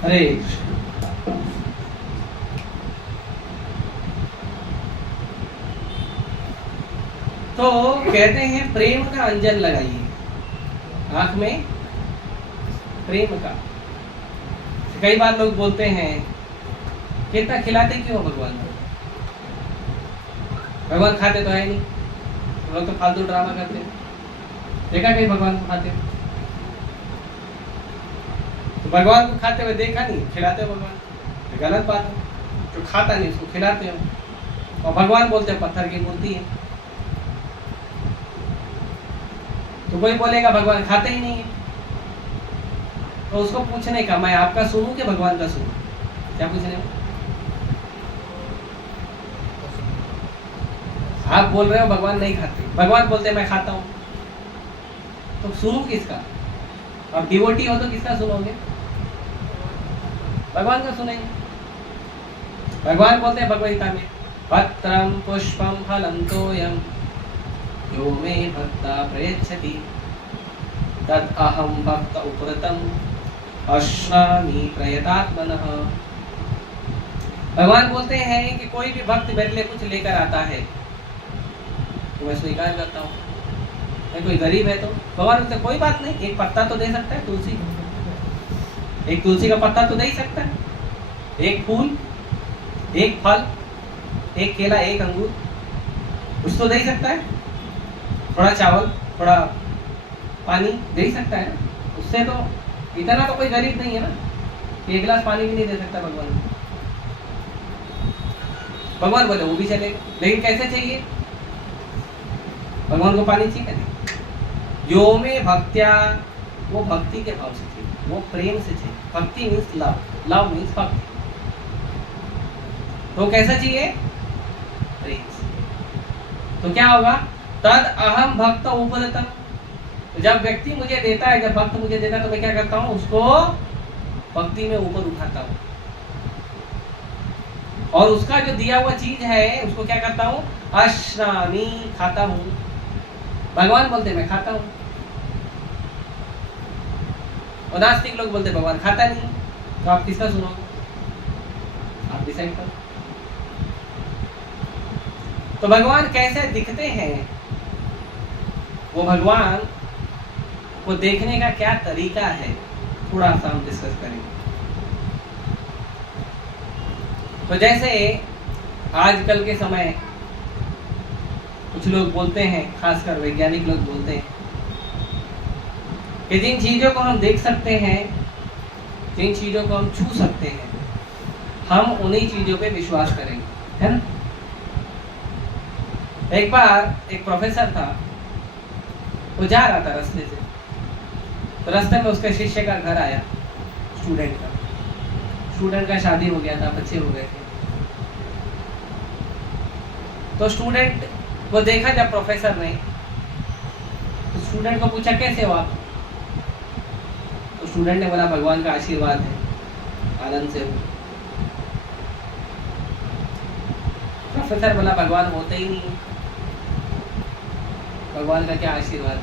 अरे तो कहते हैं प्रेम का अंजन लगाइए आंख में, प्रेम का। कई बार लोग बोलते हैं कितना खिलाते क्यों हो भगवान को? भगवान खाते तो है नहीं, लोग तो फालतू ड्रामा करते हैं। देखा कहीं भगवान को खाते हो? तो भगवान को खाते हुए देखा नहीं, खिलाते हो भगवान, तो गलत बात है। जो खाता नहीं उसको खिलाते हो, और भगवान बोलते हैं पत्थर की मूर्ति है। तो कोई बोलेगा भगवान खाते ही नहीं है, तो उसको पूछने का मैं आपका सुनूं कि भगवान का सुनूं? क्या पूछने का? आप बोल रहे हो भगवान नहीं खाते, भगवान बोलते हैं मैं खाता हूं, तो सुनूं किसका? और डिवोटी हो तो किसका सुनोगे? भगवान का सुनेंगे। भगवान बोलते हैं भगवद्गीता में पत्रम पुष्पम फलम तोयम यो मे भक्ता प्रयच्छति तद अहम भक्त उपरतम अश्नामि प्रयतात्मनः। भगवान बोलते हैं कि कोई भी भक्त मेरे लिए कुछ लेकर आता है तो मैं स्वीकार करता हूँ। मैं कोई गरीब है तो भगवान बोलते कोई बात नहीं, एक पत्ता तो दे सकता है, तुलसी का, एक तुलसी का पत्ता तो दे ही सकता है, एक फूल, एक फल, एक केला, एक अंगूर, कुछ तो दे ही सकता है। थोड़ा चावल, थोड़ा पानी दे ही सकता है। उससे तो इतना तो कोई गरीब नहीं है ना कि एक गिलास पानी भी नहीं दे सकता भगवान। भगवान बोले वो भी चलेगा, लेकिन कैसे चाहिए? भगवान को पानी चाहिए नहीं। यो में भक्त्या, वो भक्ति के भाव से चाहिए, वो प्रेम से चाहिए। भक्ति मीन्स लव, लव मीन्स भक्ति। तो कैसा चाहिए? प्रेम से। तो क्या होगा? तद अहम भक्त उपरतम। जब व्यक्ति मुझे देता है, जब भक्त मुझे देता है, तो मैं क्या करता हूं? उसको भक्ति में ऊपर उठाता हूं, और उसका जो दिया हुआ चीज है उसको क्या करता हूं? अश्नामि, खाता हूं। भगवान बोलते मैं खाता हूं, और नास्तिक लोग बोलते भगवान खाता नहीं। तो आप किसका सुनोगे? आप डिसाइड करो। तो भगवान कैसे दिखते हैं, वो भगवान को देखने का क्या तरीका है, थोड़ा सा हम डिस्कस करेंगे। तो जैसे आजकल के समय कुछ लोग बोलते हैं, खासकर वैज्ञानिक लोग बोलते हैं कि जिन चीजों को हम देख सकते हैं, जिन चीजों को हम छू सकते हैं, हम उन्हीं चीजों पे विश्वास करेंगे, है ना? एक बार एक प्रोफेसर था, वो जा रहा था रास्ते से, तो रास्ते में उसके शिष्य का घर आया, स्टूडेंट का शादी हो गया था, बच्चे हो गए थे। तो स्टूडेंट को देखा जब प्रोफेसर ने, तो स्टूडेंट को पूछा कैसे हो आप? तो स्टूडेंट ने बोला भगवान का आशीर्वाद है, आनंद से हूँ। प्रोफेसर बोला भगवान होते ही नहीं, भगवान का क्या आशीर्वाद?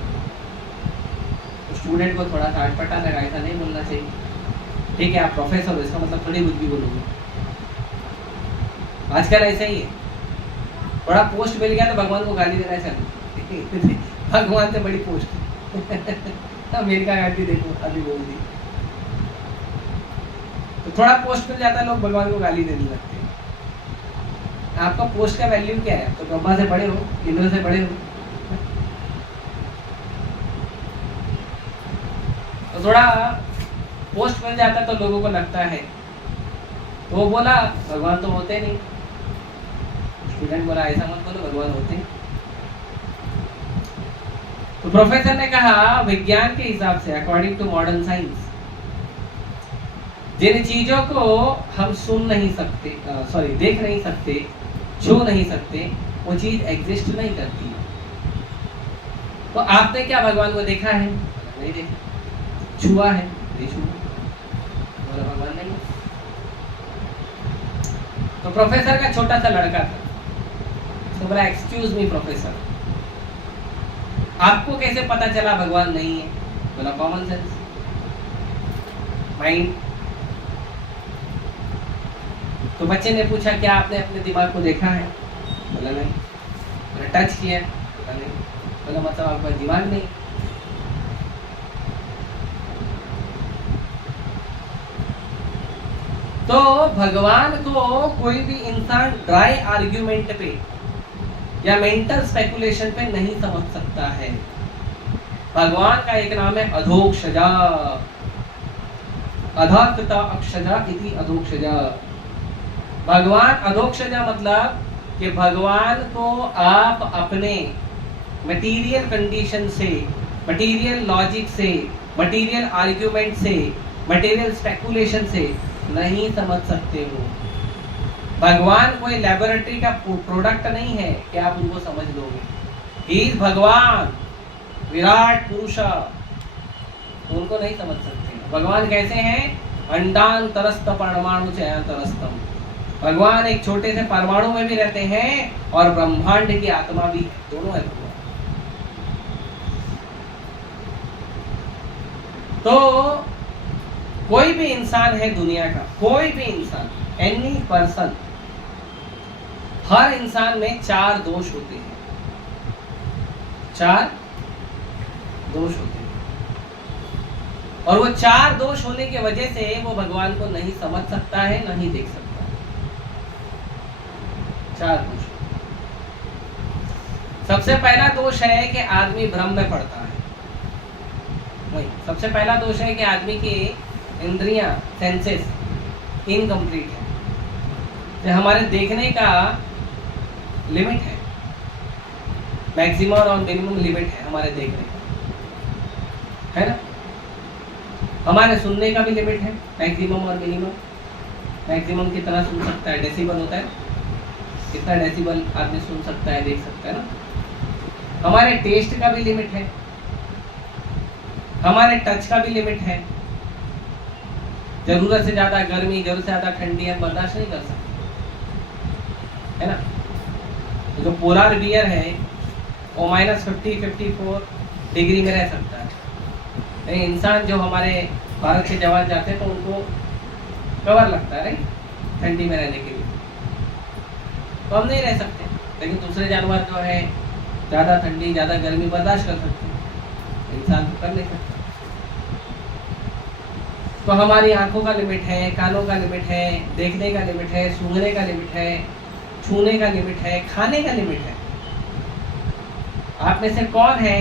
तो स्टूडेंट को थोड़ा सा अटपटा लगा, ऐसा नहीं बोलना चाहिए। ठीक है आप प्रोफेसर हो, इसका मतलब थोड़ी कुछ भी बोलोगे। आजकल ऐसा ही है, बड़ा पोस्ट मिल गया तो भगवान को गाली देना चाहिए। भगवान से बड़ी पोस्ट अमेरिका गाली देखो अभी बोल दी, तो थोड़ा पोस्ट मिल जाता है, लोग भगवान को गाली देने लगते हैं। आपका पोस्ट का वैल्यू क्या है? तो ब्रह्मा से बड़े हो, इंद्र से बड़े हो, तो थोड़ा पोस्ट मिल जाता तो लोगों को लगता है। तो वो बोला भगवान तो होते नहीं। स्टूडेंट बोला ऐसा मत बोलो, भगवान होते हैं। तो प्रोफेसर ने कहा विज्ञान के हिसाब से, अकॉर्डिंग टू मॉडर्न साइंस, जिन चीजों को हम सुन नहीं सकते, देख नहीं सकते, छू नहीं सकते, वो चीज एग्जिस्ट नहीं करती। तो आपने क्या भगवान को देखा है? नहीं देखा। छुआ है? नहीं छुआ। बोला भगवान नहीं। तो प्रोफेसर का छोटा सा लड़का था, तो बोला एक्सक्यूज मी प्रोफेसर, आपको कैसे पता चला भगवान नहीं है? बोला कॉमन सेंस, माइंड। तो बच्चे ने पूछा क्या आपने अपने दिमाग को देखा है? बोला नहीं। बोला टच किया? बोला नहीं। बोला मतलब आपका दिमाग नहीं। तो भगवान को कोई भी इंसान ड्राई आर्ग्यूमेंट पे या मेंटल स्पेकुलेशन पे नहीं समझ सकता है। भगवान का एक नाम है अधोक्षजा, अधाकृता अक्षजा इति अधोक्षजा। भगवान अधोक्षजा मतलब कि भगवान को आप अपने मटेरियल कंडीशन से, मटेरियल लॉजिक से, मटेरियल आर्ग्यूमेंट से, मटेरियल स्पेकुलेशन से नहीं समझ सकते हो। भगवान कोई लेबोरेटरी का प्रोडक्ट नहीं है कि आप उनको समझ लोगे। ही इज भगवान, विराट पुरुष, उनको नहीं समझ सकते। भगवान कैसे हैं? अंडांतरस्थ परमाणु चयांतरस्थम। भगवान एक छोटे से परमाणु में भी रहते हैं और ब्रह्मांड की आत्मा भी है, दोनों है भगवान। तो कोई भी इंसान है दुनिया का, कोई भी इंसान, एनी पर्सन, हर इंसान में 4 दोष होते हैं। 4 दोष होते हैं और वो 4 दोष होने की वजह से वो भगवान को नहीं समझ सकता है, नहीं देख सकता है। 4 दोष। सबसे पहला दोष है कि आदमी भ्रम में पड़ता है। वही सबसे पहला दोष है कि आदमी की इंद्रियां, सेंसेस इनकम्प्लीट है। तो हमारे देखने का लिमिट है, मैक्सिमम और मिनिमम लिमिट है हमारे देखने का, है ना। हमारे सुनने का भी लिमिट है, मैक्सिमम और मिनिमम। मैक्सिमम कितना सुन सकता है? डेसिबल होता है, कितना डेसिबल आदमी सुन सकता है, देख सकता है ना। हमारे टेस्ट का भी लिमिट है, हमारे टच का भी लिमिट है। जरूरत से ज्यादा गर्मी, जरूरत से ज्यादा ठंडी हम बर्दाश्त नहीं कर सकते, है ना। जो पोलर बियर है वो -50, 54 डिग्री में रह सकता है। इंसान जो हमारे भारत के जवान जाते हैं तो उनको कवर लगता है ठंडी में रहने के लिए, तो हम नहीं रह सकते। लेकिन दूसरे जानवर जो है ज़्यादा ठंडी, ज़्यादा गर्मी बर्दाश्त कर सकते हैं, इंसान तो कर नहीं सकता। तो हमारी आंखों का लिमिट है, कानों का लिमिट है, देखने का लिमिट है, सूंघने का लिमिट है, छूने का लिमिट है, खाने का लिमिट है। आप में से कौन है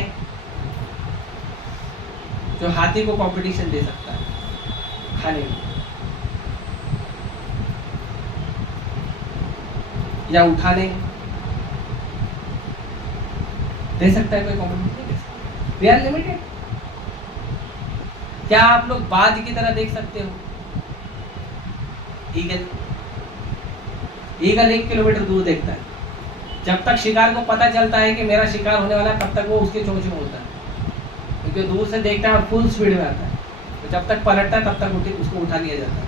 जो हाथी को कंपटीशन दे सकता है खाने में या उठाने? दे सकता है कोई कंपटीशन? We are limited. क्या आप लोग बाज की तरह देख सकते हो? ईगल 1 किलोमीटर दूर देखता है। जब तक शिकार को पता चलता है कि मेरा शिकार होने वाला है, तब तक वो उसके चोंच में होता है, क्योंकि दूर से देखता है और फुल स्पीड में आता है। तो जब तक पलटता है तब तक उसको उठा लिया जाता है।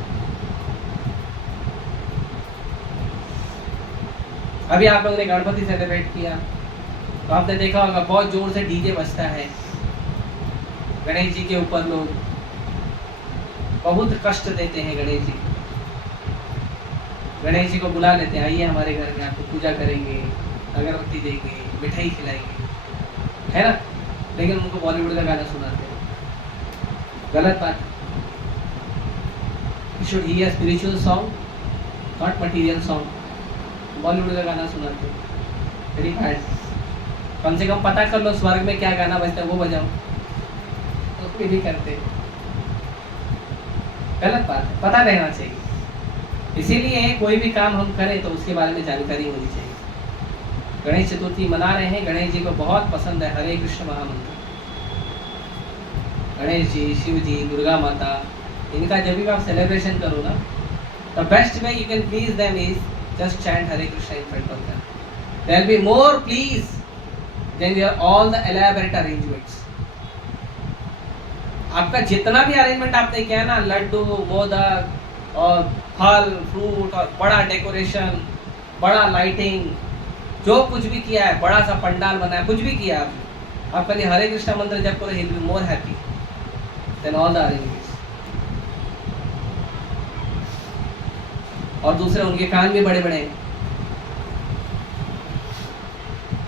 अभी आप लोगों ने गणपति सेलिब्रेट किया तो आपने देखा होगा बहुत जोर से डीजे बजता है। गणेश जी के ऊपर लोग बहुत कष्ट देते हैं। गणेश जी को बुला लेते हैं, आइए हमारे घर में, आपको पूजा करेंगे, अगरबत्ती देंगे, मिठाई खिलाएंगे, है ना। लेकिन उनको बॉलीवुड का गाना सुनाते हैं, गलत बात। You should hear spiritual song, not material song. Bollywood का गाना सुनाते हैं, वेरी बैड। कम से कम पता कर लो स्वर्ग में क्या गाना बजता है, वो बजाओ। तो भी करते, गलत बात है, पता रहना चाहिए। इसीलिए कोई भी काम हम करें तो उसके बारे में जानकारी होनी चाहिए। गणेश चतुर्थी मना रहे हैं, गणेश जी को बहुत पसंद है हरे कृष्ण महामंत्र। गणेश जी, शिव जी, दुर्गा माता, इनका जब भी आप सेलिब्रेशन करो ना, the best way you can please them is just chant Hare Krishna in front of them. They will be more please than your all the elaborate arrangements. आपका जितना भी अरेंजमेंट आपने किया ना, लड्डू, मोदक और फल फ्रूट और बड़ा डेकोरेशन, बड़ा लाइटिंग, जो कुछ भी किया है, बड़ा सा पंडाल बनाया, कुछ भी किया आप पहले हरे कृष्ण मंत्र जप करो, he will be more happy than all the arrangements. और दूसरे उनके कान भी बड़े बड़े हैं।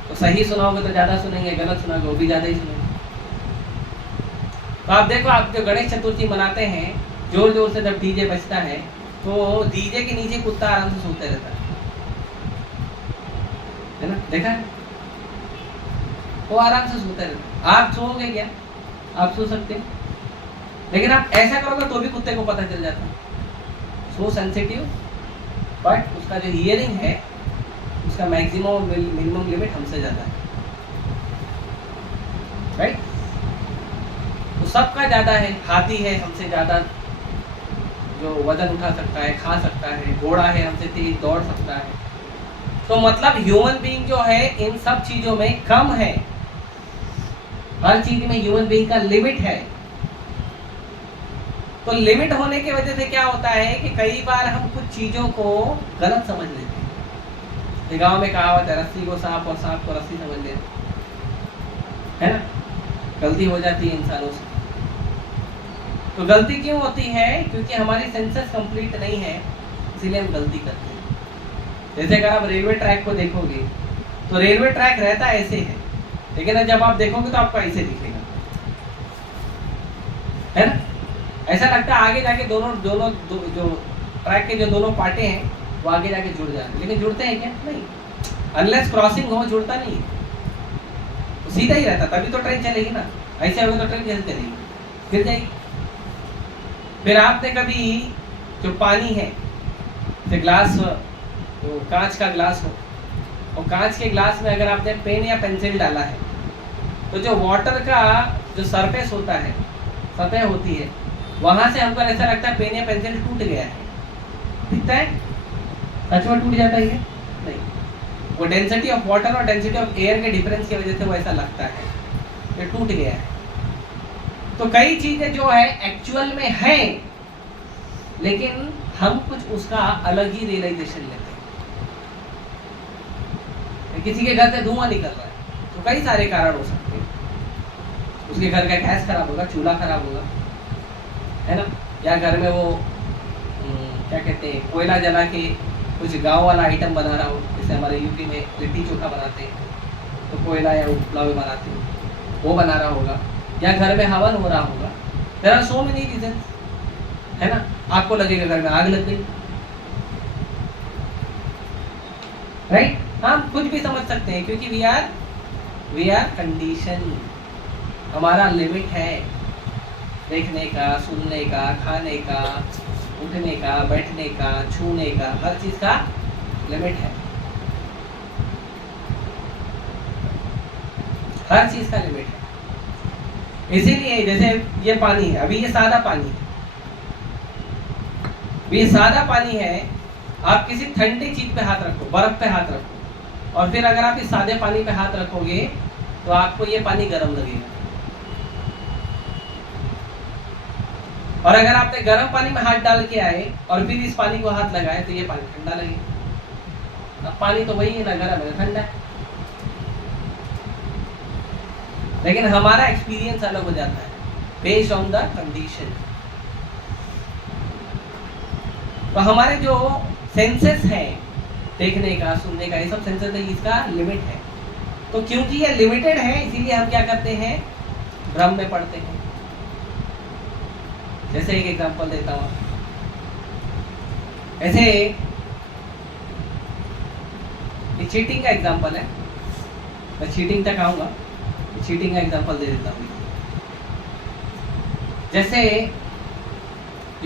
तो सही सुनाओगे तो ज्यादा सुनेंगे, गलत सुनाओगे वो भी ज्यादा ही सुनेंगे। तो आप देखो, आप जो गणेश चतुर्थी मनाते हैं, जोर जोर से जब डीजे बजता है तो डीजे के नीचे कुत्ता आराम से सोते रहता है ना, देखा है? वो आराम से सोते रहता है। आप सोओगे क्या? आप सो सकते हैं, लेकिन आप ऐसा करोगे तो भी कुत्ते को पता चल जाता है। सो सेंसिटिव, बट उसका जो हियरिंग है उसका मैक्सिमम मिनिमम लिमिट हमसे ज्यादा है, राइट? तो सबका ज्यादा है। हाथी है हमसे ज्यादा, जो वजन उठा सकता है, खा सकता है। घोड़ा है हमसे तेज, दौड़ सकता है। तो मतलब ह्यूमन बीइंग जो है इन सब चीजों में कम है। हर चीज में ह्यूमन बीइंग का लिमिट है। तो लिमिट होने की वजह से क्या होता है कि कई बार हम कुछ चीजों को गलत समझ लेते हैं। गांव में कहावत है, रस्सी को सांप और सांप को रस्सी समझ लेते है ना। गलती हो जाती है इंसानों से। तो गलती क्यों होती है? क्योंकि हमारी सेंसेस कंप्लीट नहीं है, इसीलिए हम गलती करते हैं। जैसे अगर आप रेलवे ट्रैक को देखोगे तो रेलवे ट्रैक रहता ऐसे है, लेकिन जब आप देखोगे तो आपको ऐसे दिखेगा, है ना। ऐसा लगता है आगे जाके दोनों जो ट्रैक के जो दोनों पार्टे हैं वो आगे जाके जुड़ जाते हैं, लेकिन जुड़ते हैं क्या? नहीं। अनलेस क्रॉसिंग हो, जुड़ता नहीं है, तो सीधा ही रहता, तभी तो ट्रेन चलेगी ना। ऐसे होगा तो ट्रेन कैसे चलेगी? गिर जाएगी। फिर आपने कभी जो पानी है, जो ग्लास, तो कांच का ग्लास हो, और कांच के ग्लास में अगर आपने पेन या पेंसिल डाला है तो जो वाटर का जो सरफेस होता है, सतह होती है, वहां से हमको ऐसा लगता है पेन या पेंसिल टूट गया है। दिखता है? सच में टूट जाता है? नहीं। वो डेंसिटी ऑफ वाटर और डेंसिटी ऑफ एयर के डिफरेंस की वजह से वो ऐसा लगता है ये टूट गया है। तो कई चीजें जो है एक्चुअल में है, लेकिन हम कुछ उसका अलग ही रियलाइजेशन लेते हैं। किसी के घर से धुआं निकल रहा है तो कई सारे कारण हो सकते हैं। उसके घर का गैस खराब होगा, चूल्हा खराब होगा, है ना, या घर में वो क्या कहते हैं, कोयला जला के कुछ गांव वाला आइटम बना रहा हो। जैसे हमारे यूपी में लिट्टी चोखा बनाते हैं तो कोयला या उपला में बनाते हैं, वो बना रहा होगा, या घर में हवन हो रहा होगा। There are so many reasons, है ना। आपको लगेगा घर में आग लग गई, राइट? हम कुछ भी समझ सकते हैं क्योंकि वी आर कंडीशन। हमारा लिमिट है देखने का, सुनने का, खाने का, उठने का, बैठने का, छूने का, हर चीज का लिमिट है। हर चीज का लिमिट है। इसीलिए जैसे ये पानी है, अभी ये सादा पानी है, ये सादा पानी है। आप किसी ठंडी चीज पे हाथ रखो, बर्फ पे हाथ रखो, और फिर अगर आप इस सादे पानी पे हाथ रखोगे तो आपको ये पानी गर्म लगेगा। और अगर आपने गर्म पानी में हाथ डाल के आए और फिर इस पानी को हाथ लगाए तो ये पानी ठंडा लगेगा। अब पानी तो वही है ना, गर्म है, ठंडा है, लेकिन हमारा एक्सपीरियंस अलग हो जाता है बेस्ड ऑन द कंडीशन। तो हमारे जो सेंसेस है, देखने का, सुनने का, ये सब सेंसेस है, इसका लिमिट है। तो क्योंकि ये लिमिटेड है इसीलिए हम क्या करते हैं, भ्रम में पड़ते हैं। जैसे एक एग्जांपल देता हूं, ऐसे ये चीटिंग का एग्जांपल है, मैं चीटिंग तक आऊंगा, चीटिंग का एग्जांपल दे देता हूं। जैसे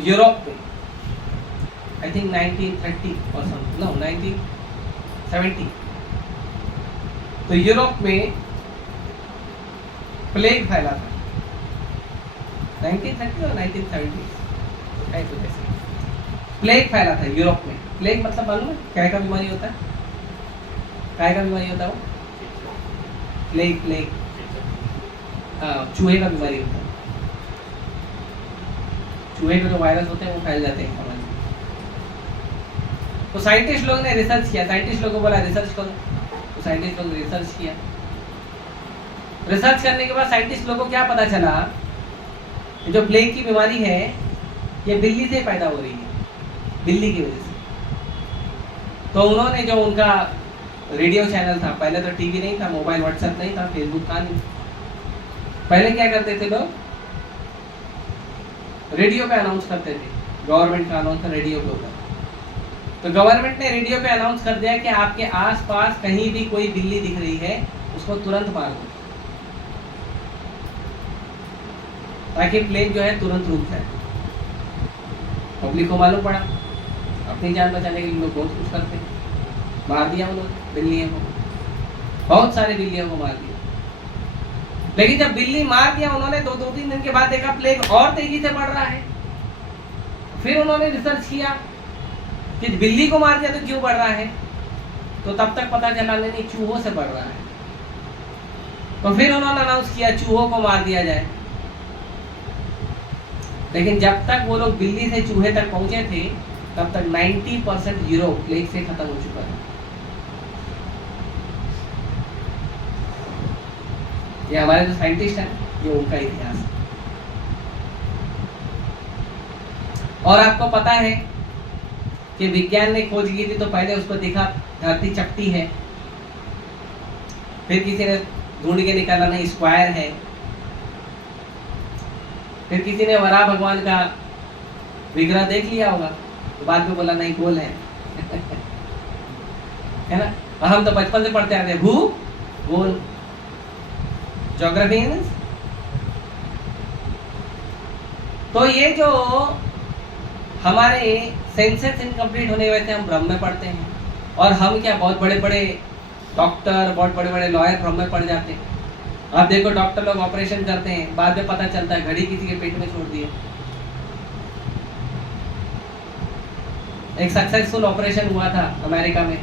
यूरोप में आई थिंक 1930 और समथिंग, नो 1970, तो यूरोप में प्लेग फैला था। 1930 और 1970 कुछ ऐसे प्लेग फैला था यूरोप में। प्लेग मतलब मालूम है क्या का बीमारी होता है? क्या का बीमारी होता है वो? प्लेग हाँ, चूहे का बीमारी होता है। चूहे के जो वायरस होते हैं वो फैल जाते हैं समाज में। तो साइंटिस्ट लोग ने रिसर्च किया, साइंटिस्ट लोगों को बोला रिसर्च करो, तो साइंटिस्ट लोग ने रिसर्च किया। रिसर्च करने के बाद साइंटिस्ट लोगों को क्या पता चला, जो प्लेग की बीमारी है ये बिल्ली से पैदा हो रही है, बिल्ली की वजह से। तो उन्होंने जो उनका रेडियो चैनल था, पहले तो टीवी नहीं था, मोबाइल व्हाट्सएप नहीं था, फेसबुक था नहीं, पहले क्या करते थे लोग, रेडियो पे अनाउंस करते थे, गवर्नमेंट का अनाउंस रेडियो के ऊपर। तो गवर्नमेंट ने रेडियो पे अनाउंस कर दिया कि आपके आसपास कहीं भी कोई बिल्ली दिख रही है उसको तुरंत मार दो, ताकि प्लेन जो है तुरंत रुक जाए। पब्लिक को मालूम पड़ा, अपनी जान बचाने के लिए लोग बहुत कुछ करते हैं, मार दिया उन्होंने बिल्लियों को, बहुत सारे बिल्लियों को मार दिया। लेकिन जब बिल्ली मार दिया उन्होंने, दो तीन दिन के बाद देखा प्लेग और तेजी से बढ़ रहा है। फिर उन्होंने रिसर्च किया कि बिल्ली को मार दिया तो क्यों बढ़ रहा है, तो तब तक पता चला नहीं चूहों से बढ़ रहा है। तो फिर उन्होंने अनाउंस किया चूहों को मार दिया जाए। लेकिन जब तक वो लोग बिल्ली से चूहे तक पहुंचे थे तब तक 90% यूरोप प्लेग से खत्म हो चुका है। ये हमारे जो साइंटिस्ट हैं, ये उनका इतिहास है। और आपको पता है कि विज्ञान ने खोज की थी तो पहले उसको दिखा धरती चपटी है, फिर किसी ने ढूंढ के निकाला नहीं स्क्वायर है, फिर किसी ने वराह भगवान का विग्रह देख लिया होगा तो बाद में बोला नहीं गोल है है ना। हम तो बचपन से पढ़ते आते हैं भू गोल, ज्योग्राफी है ना। तो ये जो हमारे सेंसेस इनकम्प्लीट होने की वजह से हम भ्रम में पड़ते हैं, और हम क्या बहुत बड़े बड़े डॉक्टर, बहुत बड़े बड़े लॉयर भ्रम में पड़ जाते हैं। आप देखो डॉक्टर लोग ऑपरेशन करते हैं, बाद में पता चलता है घड़ी किसी के पेट में छोड़ दिए। एक सक्सेसफुल ऑपरेशन हुआ था अमेरिका में,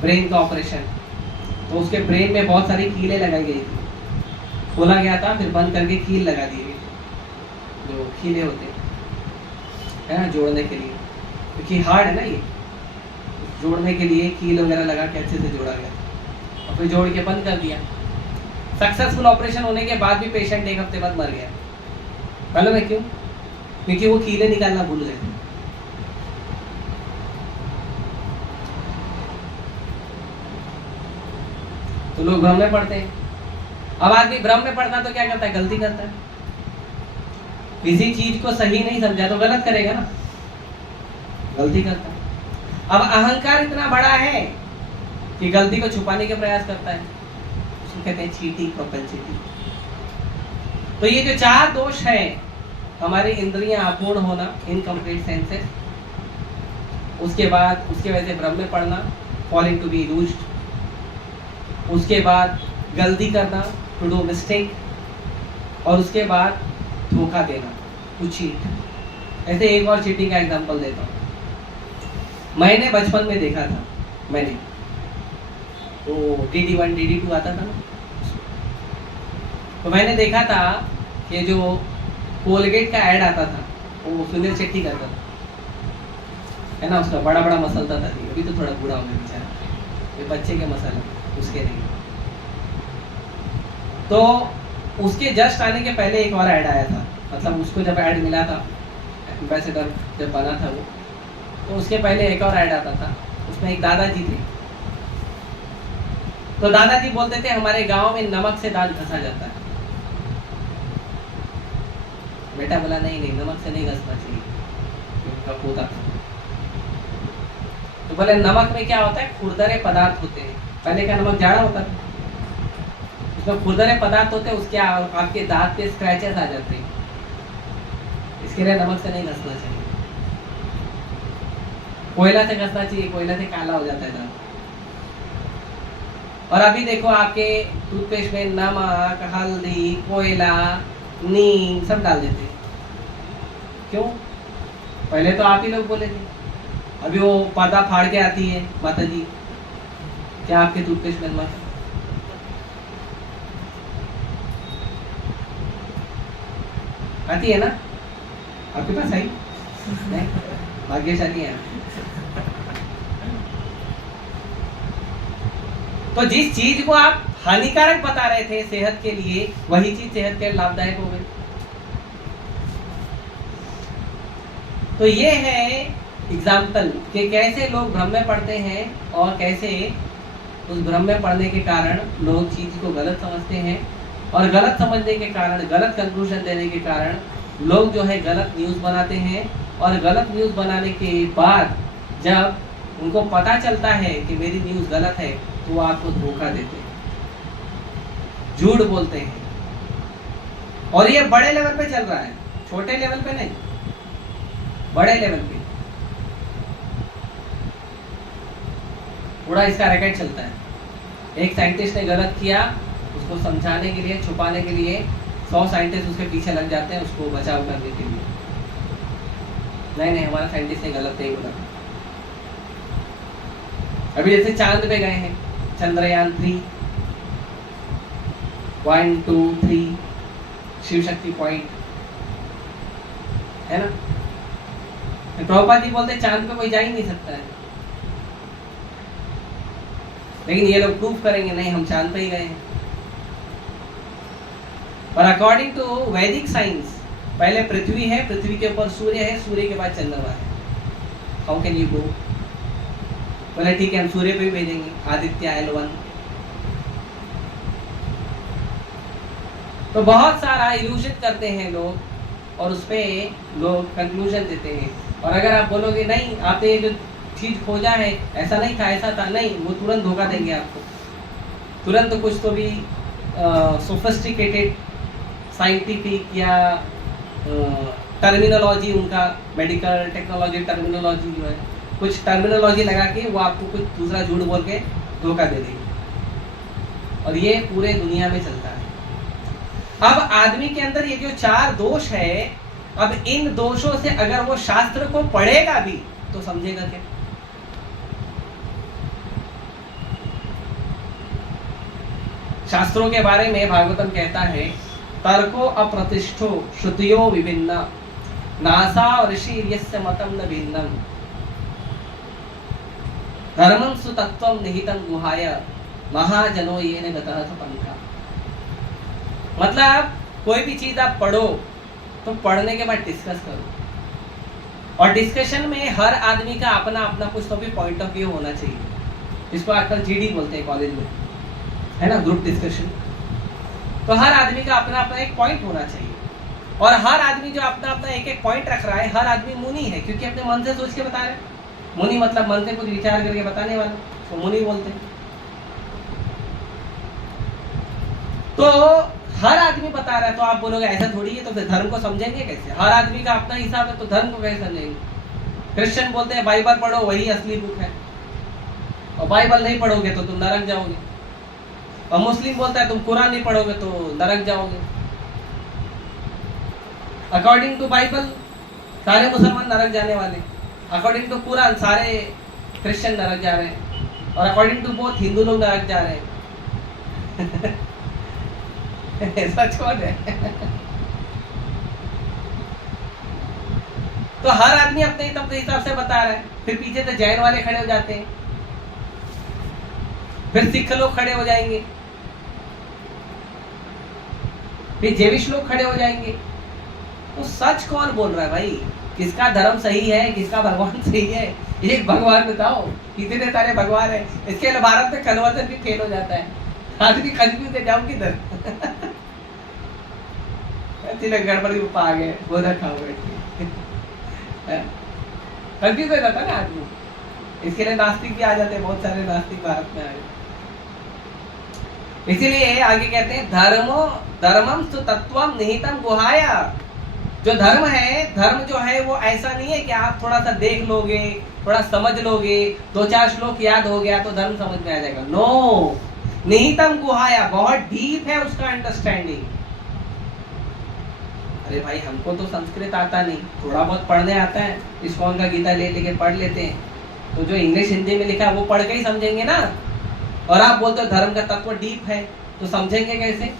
ब्रेन का ऑपरेशन, तो उसके ब्रेन में बहुत सारी कीलें लगाई गई थी, खोला गया था फिर बंद करके कील लगा दी गई, जो कीलें होते हैं है ना जोड़ने के लिए, क्योंकि हार्ड है ना ये, जोड़ने के लिए कील वगैरह लगा के अच्छे से जोड़ा गया और फिर जोड़ के बंद कर दिया। सक्सेसफुल ऑपरेशन होने के बाद भी पेशेंट एक हफ्ते बाद मर गया। मालूम है क्यों? क्योंकि वो कीलें निकालना भूल गए थे। तो लोग भ्रम में पड़ते हैं। अब आदमी भ्रम में पड़ता तो क्या करता है? गलती करता है। किसी चीज को सही नहीं समझा तो गलत करेगा ना, गलती करता है। अब अहंकार इतना बड़ा है कि गलती को छुपाने के प्रयास करता है, उसको कहते हैं चीटिंग, प्रोपेंसिटी। तो ये जो चार दोष है, हमारी इंद्रियां अपूर्ण होना, इनकम्प्लीट सेंसेस, उसके बाद उसके वजह से भ्रम में पड़ना, फॉलिंग टू बी इल्यूज्ड, उसके बाद गलती करना, टू डू मिस्टेक, और उसके बाद धोखा देना, टू चीट। ऐसे एक और चीटिंग का एग्जांपल देता हूँ। मैंने बचपन में देखा था, मैंने वो DD1 DD2 आता था ना, तो मैंने देखा था कि जो कोलगेट का ऐड आता था वो सुनील शेट्टी करता था, है ना। उसका बड़ा बड़ा मसलता था, अभी तो थोड़ा बूढ़ा हो गया बेचारा, ये बच्चे के मसाले उसके नहीं। तो उसके जस्ट आने के पहले एक और ऐड आया था, मतलब उसको जब ऐड मिला था, एम्बेसडर जब बना था वो, तो उसके पहले एक और ऐड आता था, उसमें एक दादाजी थे। तो दादाजी बोलते थे हमारे गांव में नमक से दांत घसा जाता है। बेटा बोला नहीं नहीं, नमक से नहीं घसना चाहिए, उनका पोता था। तो बोले नमक में क्या होता है? खुरदरे पदार्थ होते हैं। पहले का नमक जाड़ा होता था, उसमें खुरदरे पदार्थ होते हैं, उसके आपके दांत पे स्क्रैचेस आ जाते हैं, इसके लिए नमक से नहीं घसना चाहिए। कोयला से घसना चाहिए, कोयला से काला हो जाता है दांत। और अभी देखो आपके टूथपेस्ट में नमक, हल्दी, कोयला, नीम सब डाल देते हैं। क्यों? पहले तो आप ही लोग बोले थे। अभी वो पर्दा फाड़ के आती है माता जी, क्या आपके टूथपेस्ट में नमक? आती है ना? आपके पास आई नहीं? भाग्यशाली है। तो जिस चीज को आप हानिकारक बता रहे थे सेहत के लिए, वही चीज सेहत के लिए लाभदायक हो गई। तो ये है एग्जाम्पल कि कैसे लोग भ्रम में पड़ते हैं और कैसे उस भ्रम में पड़ने के कारण लोग चीज को गलत समझते हैं, और गलत समझने के कारण, गलत कंक्लूजन देने के कारण लोग जो है गलत न्यूज़ बनाते हैं, और गलत न्यूज़ बनाने के बाद जब उनको पता चलता है कि मेरी न्यूज़ गलत है तो वो आपको धोखा देते हैं, झूठ बोलते हैं। और ये बड़े लेवल पे चल रहा है, छोटे लेवल पे नहीं, बड़े लेवल पे पूरा इसका रैकेट चलता है। एक साइंटिस्ट ने गलत किया, उसको समझाने के लिए, छुपाने के लिए 100 साइंटिस्ट उसके पीछे लग जाते हैं उसको बचाव करने के लिए। नहीं, हमारा साइंटिस्ट ने गलत नहीं बोला। अभी जैसे चांद पे गए हैं, चंद्रयान 3, 1, 2, 3, शिव शक्ति पॉइंट, है ना। प्रभुपाद जी बोलते चांद पे कोई जा ही नहीं सकता है, लेकिन ये लोग प्रूफ करेंगे नहीं हम चांद पे ही गए हैं। और अकॉर्डिंग टू वैदिक साइंस पहले पृथ्वी है, पृथ्वी के ऊपर सूर्य है, सूर्य के बाद चंद्रमा है। How can you go? बोले ठीक है हम सूर्य पे भी भेजेंगे आदित्य L1। तो बहुत सारा इल्यूजन करते हैं लोग और उस पे लोग कंक्लूजन देते हैं। और अगर आप बोलोगे नहीं आपने ये जो चीज खोजा है ऐसा नहीं था, ऐसा था, नहीं, वो तुरंत धोखा देंगे आपको। तुरंत कुछ तो भी सोफिस्टिकेटेड साइंटिफिक या टर्मिनोलॉजी, उनका मेडिकल टेक्नोलॉजी टर्मिनोलॉजी जो है, कुछ टर्मिनोलॉजी लगा के वो आपको कुछ दूसरा झूठ बोल के धोखा दे देगी। और ये पूरे दुनिया में चलता है। अब आदमी के अंदर ये जो 4 दोष है, अब इन दोषों से अगर वो शास्त्र को पढ़ेगा भी तो समझेगा क्या? शास्त्रों के बारे में भागवतम कहता है, तर्को अप्रतिष्ठो श्रुतियो विभिन्ना नासा ऋषि यस्य मतम न भिन्नम धर्मं सुतत्वं निहितं गुहाय महाजनो येन गतः पंथा। मतलब कोई भी चीज आप पढ़ो तो पढ़ने के बाद डिस्कस करो, और डिस्कशन में हर आदमी का अपना अपना कुछ तो भी पॉइंट ऑफ व्यू होना चाहिए, जिसको आजकल GD बोलते हैं कॉलेज में, है ना, ग्रुप डिस्कशन। तो हर आदमी का अपना अपना एक पॉइंट होना चाहिए, और हर आदमी जो अपना अपना एक एक पॉइंट रख रहा है, हर आदमी मुनि है, क्योंकि अपने मन से सोच के बता रहे हैं। मुनि मतलब मन से कुछ विचार करके बताने वाला, तो मुनि बोलते हैं। तो हर आदमी बता रहा है, तो आप बोलोगे ऐसा थोड़ी है, तो फिर धर्म को समझेंगे कैसे? हर आदमी का अपना हिसाब है, तो धर्म को कैसे समझेंगे? क्रिश्चियन बोलते हैं बाइबल पढ़ो, वही असली बुक है, और बाइबल नहीं पढ़ोगे तो तुम नरक जाओगे। और मुस्लिम बोलता है तुम कुरान नहीं पढ़ोगे तो नरक जाओगे। अकॉर्डिंग टू बाइबल सारे मुसलमान नरक जाने वाले, अकॉर्डिंग टू कुरान सारे क्रिश्चियन नरक जा रहे हैं, और अकॉर्डिंग टू बोथ हिंदू लोग नरक जा रहे हैं। सच कौन है? तो हर आदमी अपने हिसाब से बता रहा है। फिर पीछे से जैन वाले खड़े हो जाते हैं, फिर सिख लोग खड़े हो जाएंगे, फिर जेविश लोग खड़े हो जाएंगे। तो सच कौन बोल रहा है भाई? किसका धर्म सही है, किसका भगवान सही है? एक भगवान बताओ, कितने सारे भगवान है? इसके लिए भारत में कन्वर्जन भी फेल हो जाता है, आदमी कंफ्यूज है, जाऊं किधर? गड़बड़ी उपा आ गए, गोदा खाओ कंफ्यूज हो जाता ना आदमी। इसके लिए नास्तिक भी आ जाते हैं, बहुत सारे नास्तिक भारत में आ गए। इसीलिए आगे कहते हैं धर्मम सुतत्वम निहितम गुहाय। जो धर्म है, धर्म जो है वो ऐसा नहीं है कि आप थोड़ा सा देख लोगे, थोड़ा समझ लोगे, 2-4 श्लोक याद हो गया तो धर्म समझ में आ जाएगा। नो, निहितम गुहाय, बहुत डीप है उसका अंडरस्टैंडिंग। अरे भाई हमको तो संस्कृत आता नहीं, थोड़ा बहुत पढ़ने आता है, इस्कॉन का गीता ले लेके पढ़ लेते हैं, तो जो इंग्लिश हिंदी में लिखा है वो पढ़ के ही समझेंगे ना। और आप बोलते हो धर्म का तत्व डीप है, तो समझेंगे कैसे?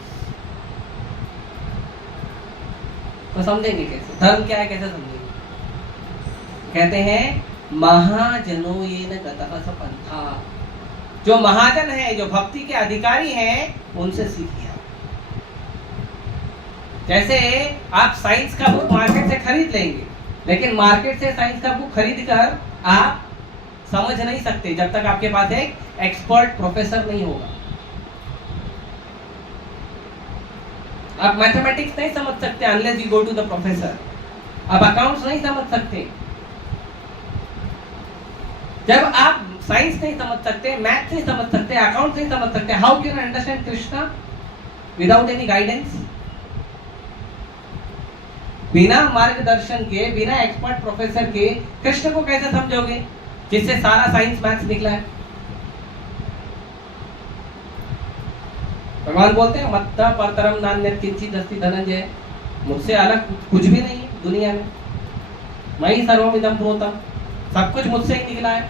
तो समझेंगे कैसे? धर्म क्या है कैसे समझेंगे? कहते हैं महाजनो येन गतः स पंथा। जो महाजन है, जो भक्ति के अधिकारी हैं, उनसे सीखिए। जैसे आप साइंस का बुक मार्केट से खरीद लेंगे, लेकिन मार्केट से साइंस का बुक खरीद कर आप समझ नहीं सकते जब तक आपके पास एक एक्सपर्ट प्रोफेसर नहीं होगा। आप मैथमेटिक्स नहीं समझ सकते unless you go to the professor. आप अकाउंट्स नहीं समझ सकते जब आप साइंस नहीं समझ सकते, मैथ्स नहीं समझ सकते, अकाउंट्स नहीं समझ सकते। How can understand Krishna without any guidance? बिना मार्गदर्शन के, बिना एक्सपर्ट प्रोफेसर के कृष्ण को कैसे समझोगे जिससे सारा साइंस मैथ्स निकला है? भगवान बोलते हैं मत्ता परतरम नान्यत् किंचित् अस्ति धनंजय, मुझसे अलग कुछ भी नहीं है दुनिया में। मयि सर्वमिदं प्रोतम, सब कुछ मुझसे ही निकला है।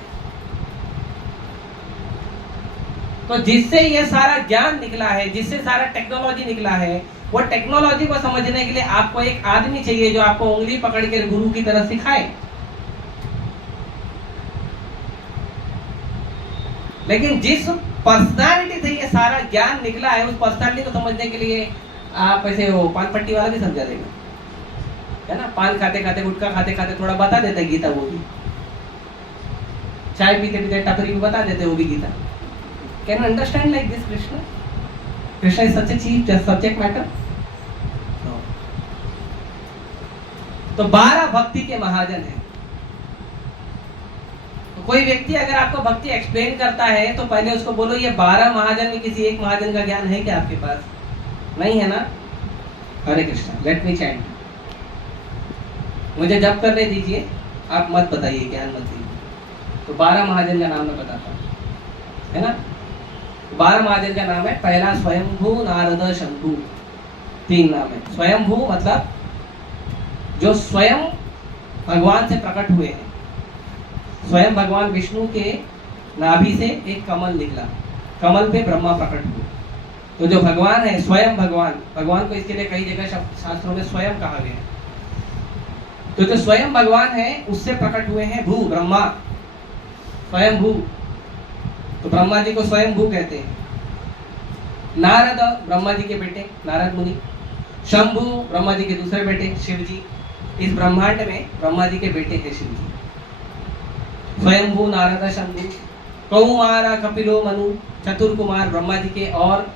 तो जिससे ये सारा ज्ञान निकला है, जिससे सारा टेक्नोलॉजी निकला है, वो टेक्नोलॉजी को समझने के लिए आपको एक आदमी चाहिए जो आपको उंगली पकड़ के गुरु की तरह सिखाए। लेकिन जिस पर्सनालिटी से ये सारा ज्ञान निकला है, उस पर्सनालिटी को समझने के लिए आप ऐसे वो पान पट्टी वाला भी समझा देगा, है ना? पान खाते खाते, गुटखा खाते खाते थोड़ा बता देता है गीता, वो भी चाय पीते पीते टपरी भी बता देते वो भी Gita. Can understand like this Krishna? Krishna is such a cheap subject matter. तो 12 भक्ति के महाजन है। तो कोई व्यक्ति अगर आपको भक्ति एक्सप्लेन करता है तो पहले उसको बोलो ये 12 महाजन में किसी एक महाजन का ज्ञान है क्या आपके पास? नहीं है ना? हरे कृष्णा, लेट मी चैंट, मुझे जप करने दीजिए, आप मत बताइए, ज्ञान मत दीजिए। तो 12 महाजन का नाम मैं बताता हूँ, है ना? 12 महाजन का नाम है, पहला स्वयंभू, नारद, शंभू, 3 नाम है। स्वयंभू मतलब जो स्वयं भगवान से प्रकट हुए हैं। स्वयं भगवान विष्णु के नाभि से एक कमल निकला, कमल पे ब्रह्मा प्रकट हुए। तो जो भगवान है स्वयं भगवान, भगवान को इसके लिए कई जगह शास्त्रों में स्वयं कहा गया है। तो जो स्वयं भगवान है उससे प्रकट हुए हैं भू, ब्रह्मा, स्वयं भू। तो ब्रह्मा जी को स्वयं भू कहते हैं। नारद ब्रह्मा जी के बेटे, नारद मुनि। शंभु ब्रह्मा जी के दूसरे बेटे, शिव जी। इस ब्रह्मांड में ब्रह्मा जी के बेटे हैं शिव जी। स्वयंभू, नारद, शंभु। कौमार, कपिलो, मनु, चतुर्कुमार ब्रह्मा जी के और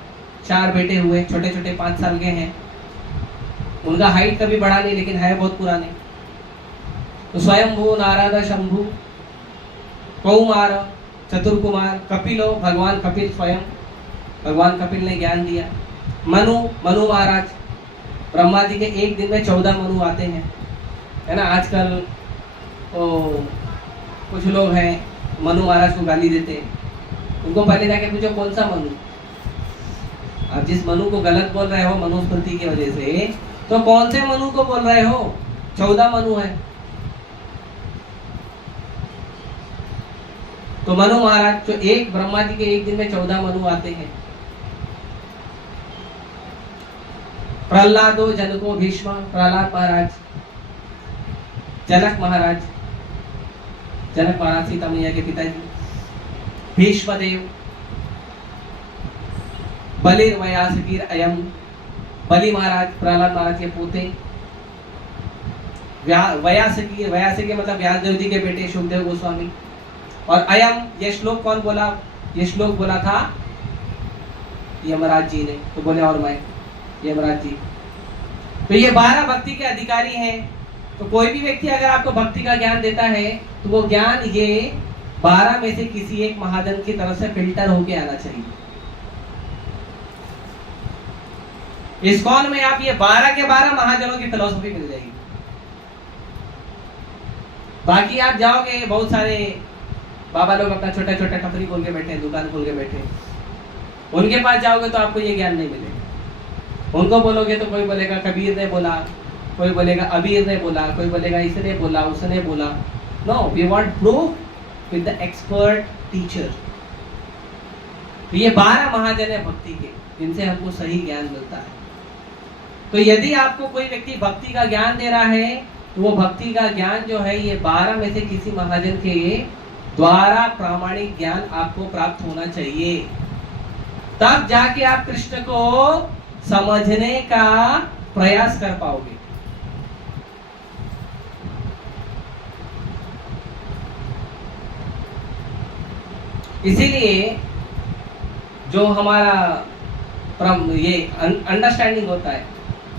4 बेटे हुए, छोटे छोटे 5 साल के हैं। उनका हाइट कभी बढ़ा नहीं लेकिन है बहुत पुराने। तो स्वयंभू, नारद, शंभु, कौमार, चतुर्कुमार, कपिलो, भगवान कपिल स्वयं, भगवान कपिल ने ज्ञान दिया। मनु, मनु महाराज, ब्रह्मा जी के एक दिन में 14 मनु आते हैं, है ना? आजकल कुछ लोग हैं मनु महाराज को गाली देते हैं। उनको पहले जाके पूछो कौन सा मनु? आप जिस मनु को गलत बोल रहे हो मनुस्मृति की वजह से, तो कौन से मनु को बोल रहे हो? 14 मनु है। तो मनु महाराज, जो एक ब्रह्मा जी के एक दिन में 14 मनु आते हैं। प्रहलादो जनको भीष्म, प्रहलाद महाराज, जनक महाराज, जनक महाराज सीता मैया के पिताजी, भीष्म देव, बलिर वयासकीर अयम, बलि महाराज प्रहलाद महाराज के पोते, वयासकीर, वयासकीर मतलब व्यासदेव जी के बेटे शुकदेव गोस्वामी। और अयम, ये श्लोक कौन बोला? ये श्लोक बोला था यमराज जी ने। तो बोले और मैं, यमराज जी। तो ये 12 भक्ति के अधिकारी हैं। तो कोई भी व्यक्ति अगर आपको भक्ति का ज्ञान देता है तो वो ज्ञान ये 12 में से किसी एक महाजन की तरफ से फिल्टर होके आना चाहिए। इस्कॉन में आप ये 12 के 12 महाजनों की फिलॉसफी मिल जाएगी। बाकी आप जाओगे, बहुत सारे बाबा लोग अपना छोटा छोटा टपरी खोल के बैठे हैं, दुकान खोल के बैठे हैं, उनके पास जाओगे तो आपको ये ज्ञान नहीं मिलेगा। उनको बोलोगे तो कोई बोलेगा कबीर ने बोला, कोई बोलेगा अबीर ने बोला, कोई बोलेगा इसने बोला, उसने बोला। No, we want proof with the expert teacher. तो ये 12 महाजन है भक्ति के, जिनसे हमको सही ज्ञान मिलता है। तो यदि आपको कोई व्यक्ति भक्ति का ज्ञान दे रहा है तो वो भक्ति का ज्ञान जो है ये 12 में से किसी महाजन के द्वारा प्रामाणिक ज्ञान आपको प्राप्त होना चाहिए। तब जाके आप कृष्ण को समझने का प्रयास कर पाओगे। इसीलिए जो हमारा ये अंडरस्टैंडिंग होता है,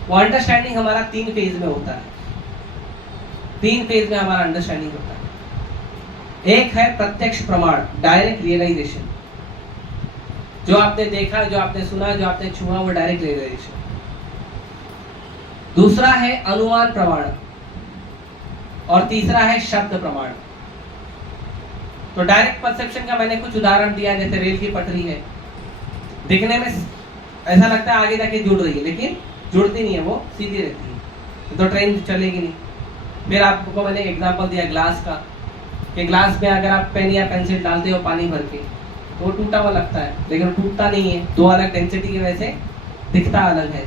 वो अंडरस्टैंडिंग हमारा 3 फेज में होता है। 3 फेज में हमारा अंडरस्टैंडिंग होता है। एक है प्रत्यक्ष प्रमाण, डायरेक्ट रियलाइजेशन, जो आपने देखा, जो आपने सुना, जो आपने छुआ, वो डायरेक्ट रियलाइजेशन। दूसरा है अनुमान प्रमाण और तीसरा है शब्द प्रमाण। तो डायरेक्ट परसेप्शन का मैंने कुछ उदाहरण दिया, जैसे रेल की पटरी है, दिखने में ऐसा लगता है आगे जाके जुड़ रही है, लेकिन जुड़ती नहीं है, वो सीधी रहती है, तो ट्रेन चलेगी नहीं। फिर आपको मैंने एग्जांपल दिया ग्लास का, कि ग्लास में अगर आप पेन या पेंसिल डालते हो पानी भर के, तो वो टूटा हुआ लगता है, लेकिन टूटता नहीं है, 2 अलग डेंसिटी की वजह से दिखता अलग है।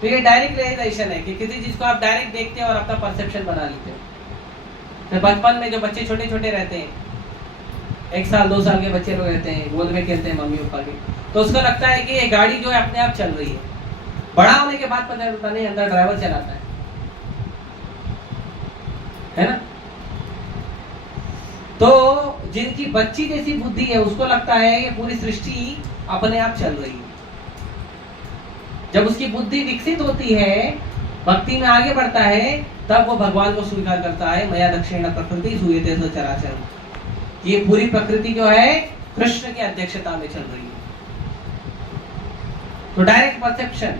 तो ये डायरेक्ट रियलाइजेशन है कि किसी चीज को आप डायरेक्ट देखते हो और अपना परसेप्शन बना लेते हो। तो बचपन में जो बच्चे छोटे छोटे रहते हैं, 1 साल 2 साल के बच्चे लोग रहते हैं, गोद में खेलते हैं मम्मी पापा के, तो उसको लगता है कि ये गाड़ी जो है अपने आप चल रही है। बड़ा होने के बाद पता चलता नहीं, अंदर ड्राइवर चलाता है ना। तो जिनकी बच्ची जैसी बुद्धि है, उसको लगता है कि पूरी सृष्टि अपने आप चल रही है। जब उसकी बुद्धि विकसित होती है, भक्ति में आगे बढ़ता है, तब वो भगवान को स्वीकार करता है, मया दक्षिण प्रकृति सूयते सचराचर, ये पूरी प्रकृति जो है कृष्ण की अध्यक्षता में चल रही है। तो डायरेक्ट परसेप्शन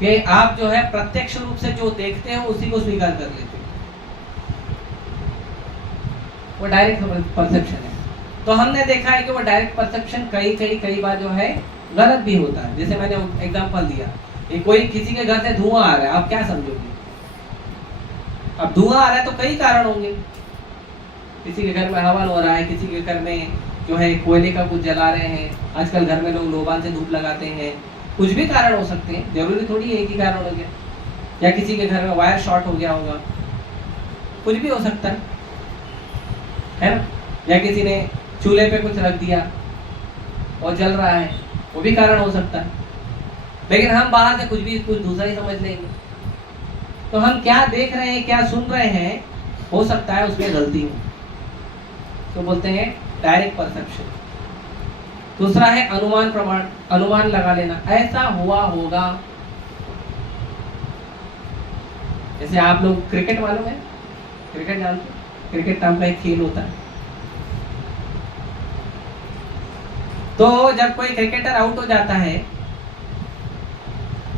कि आप जो है प्रत्यक्ष रूप से जो देखते हो उसी को स्वीकार कर लेते हो, वो डायरेक्ट परसेप्शन है। तो हमने देखा है कि वो डायरेक्ट परसेप्शन कई बार जो है गलत भी होता है। जैसे मैंने एग्जांपल दिया, कोई किसी के घर से धुआं आ रहा है, आप क्या समझोगे? अब धुआं आ रहा है तो कई कारण होंगे, किसी के घर में हवन हो रहा है, किसी के घर में जो है कोयले का कुछ जला रहे हैं, आजकल घर में लोग लोबान से धूप लगाते हैं, कुछ भी कारण हो सकते हैं, जरूरी थोड़ी है एक ही कारण हो गया। या किसी के घर में वायर शॉर्ट हो गया होगा, कुछ भी हो सकता है ना। या किसी ने चूल्हे पे कुछ रख दिया और जल रहा है, वो भी कारण हो सकता है। लेकिन हम बाहर से कुछ दूसरा ही समझ लेंगे। तो हम क्या देख रहे हैं, क्या सुन रहे हैं, हो सकता है उसमें गलती हो, तो बोलते हैं डायरेक्ट परसेप्शन। दूसरा है अनुमान प्रमाण, अनुमान लगा लेना, ऐसा हुआ होगा। जैसे आप लोग क्रिकेट मालूम है, क्रिकेट जानते, क्रिकेट नाम का एक खेल होता है। तो जब कोई क्रिकेटर आउट हो जाता है,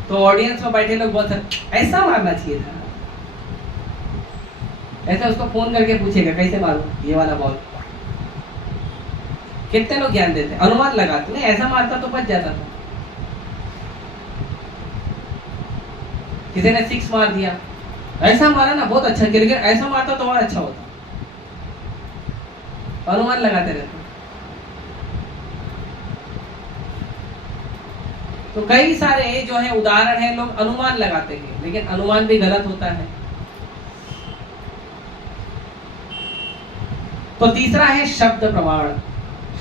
तो ऑडियंस में बैठे लोग बोलते हैं ऐसा मारना चाहिए था, ऐसे उसको फोन करके पूछेगा कैसे मारूं ये वाला बॉल। कितने लोग ज्ञान देते हैं, अनुमान लगाते हैं, ऐसा मारता तो बच जाता था। किसी ने 6 मार दिया, ऐसा मारा ना बहुत अच्छा, लेकिन ऐसा मारता तो और अच्छा होता। अनुमान लगाते रहते। तो कई सारे जो है उदाहरण है, लोग अनुमान लगाते हैं, लेकिन अनुमान भी गलत होता है। तो तीसरा है शब्द प्रमाण।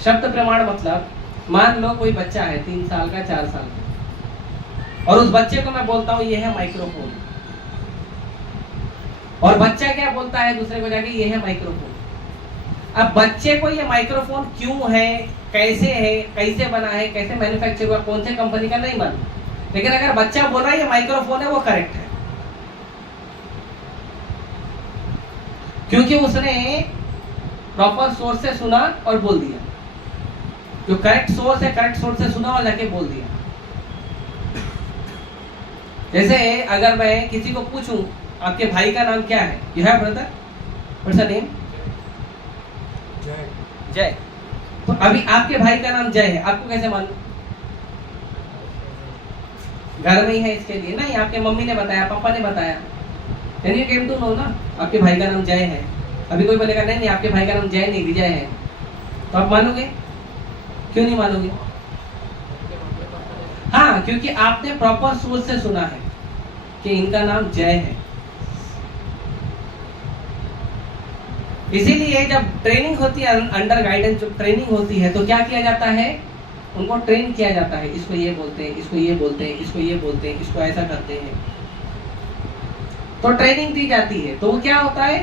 शब्द प्रमाण मतलब, मान लो कोई बच्चा है 3 साल का, 4 साल का, और उस बच्चे को मैं बोलता हूं ये है माइक्रोफोन, और बच्चा क्या बोलता है दूसरे को जाके, ये है माइक्रोफोन। अब बच्चे को ये माइक्रोफोन क्यों है, कैसे बना है, कैसे मैन्युफैक्चर हुआ, कौन से कंपनी का, नहीं मालूम, लेकिन अगर बच्चा बोल रहा है ये माइक्रोफोन है, वो करेक्ट है, क्योंकि उसने प्रॉपर सोर्स से सुना और बोल दिया। जो करेक्ट सोर्स है, करेक्ट सोर्स से सुना और जाके बोल दिया। जैसे अगर मैं किसी को पूछूं आपके भाई का नाम क्या है, you have brother, what's the name? जय। तो अभी आपके भाई का नाम जय है, आपको कैसे मालूम? घर में ही है इसके लिए नहीं, आपके मम्मी ने बताया, पापा ने बताया, यानी यू केम टू नो ना आपके भाई का नाम जय है। अभी कोई बोलेगा नहीं आपके भाई का नाम जय नहीं विजय है, तो आप मानोगे? क्यों नहीं मानोगे? हाँ, क्योंकि आपने प्रॉपर सोर्स से सुना है कि इनका नाम जय है। इसीलिए जब ट्रेनिंग होती है, अंडर गाइडेंस जो ट्रेनिंग होती है, तो क्या किया जाता है, उनको ट्रेन किया जाता है, इसको ये बोलते हैं, इसको ये बोलते हैं, इसको ये बोलते हैं, इसको ऐसा करते हैं, तो ट्रेनिंग दी जाती है। तो वो क्या होता है,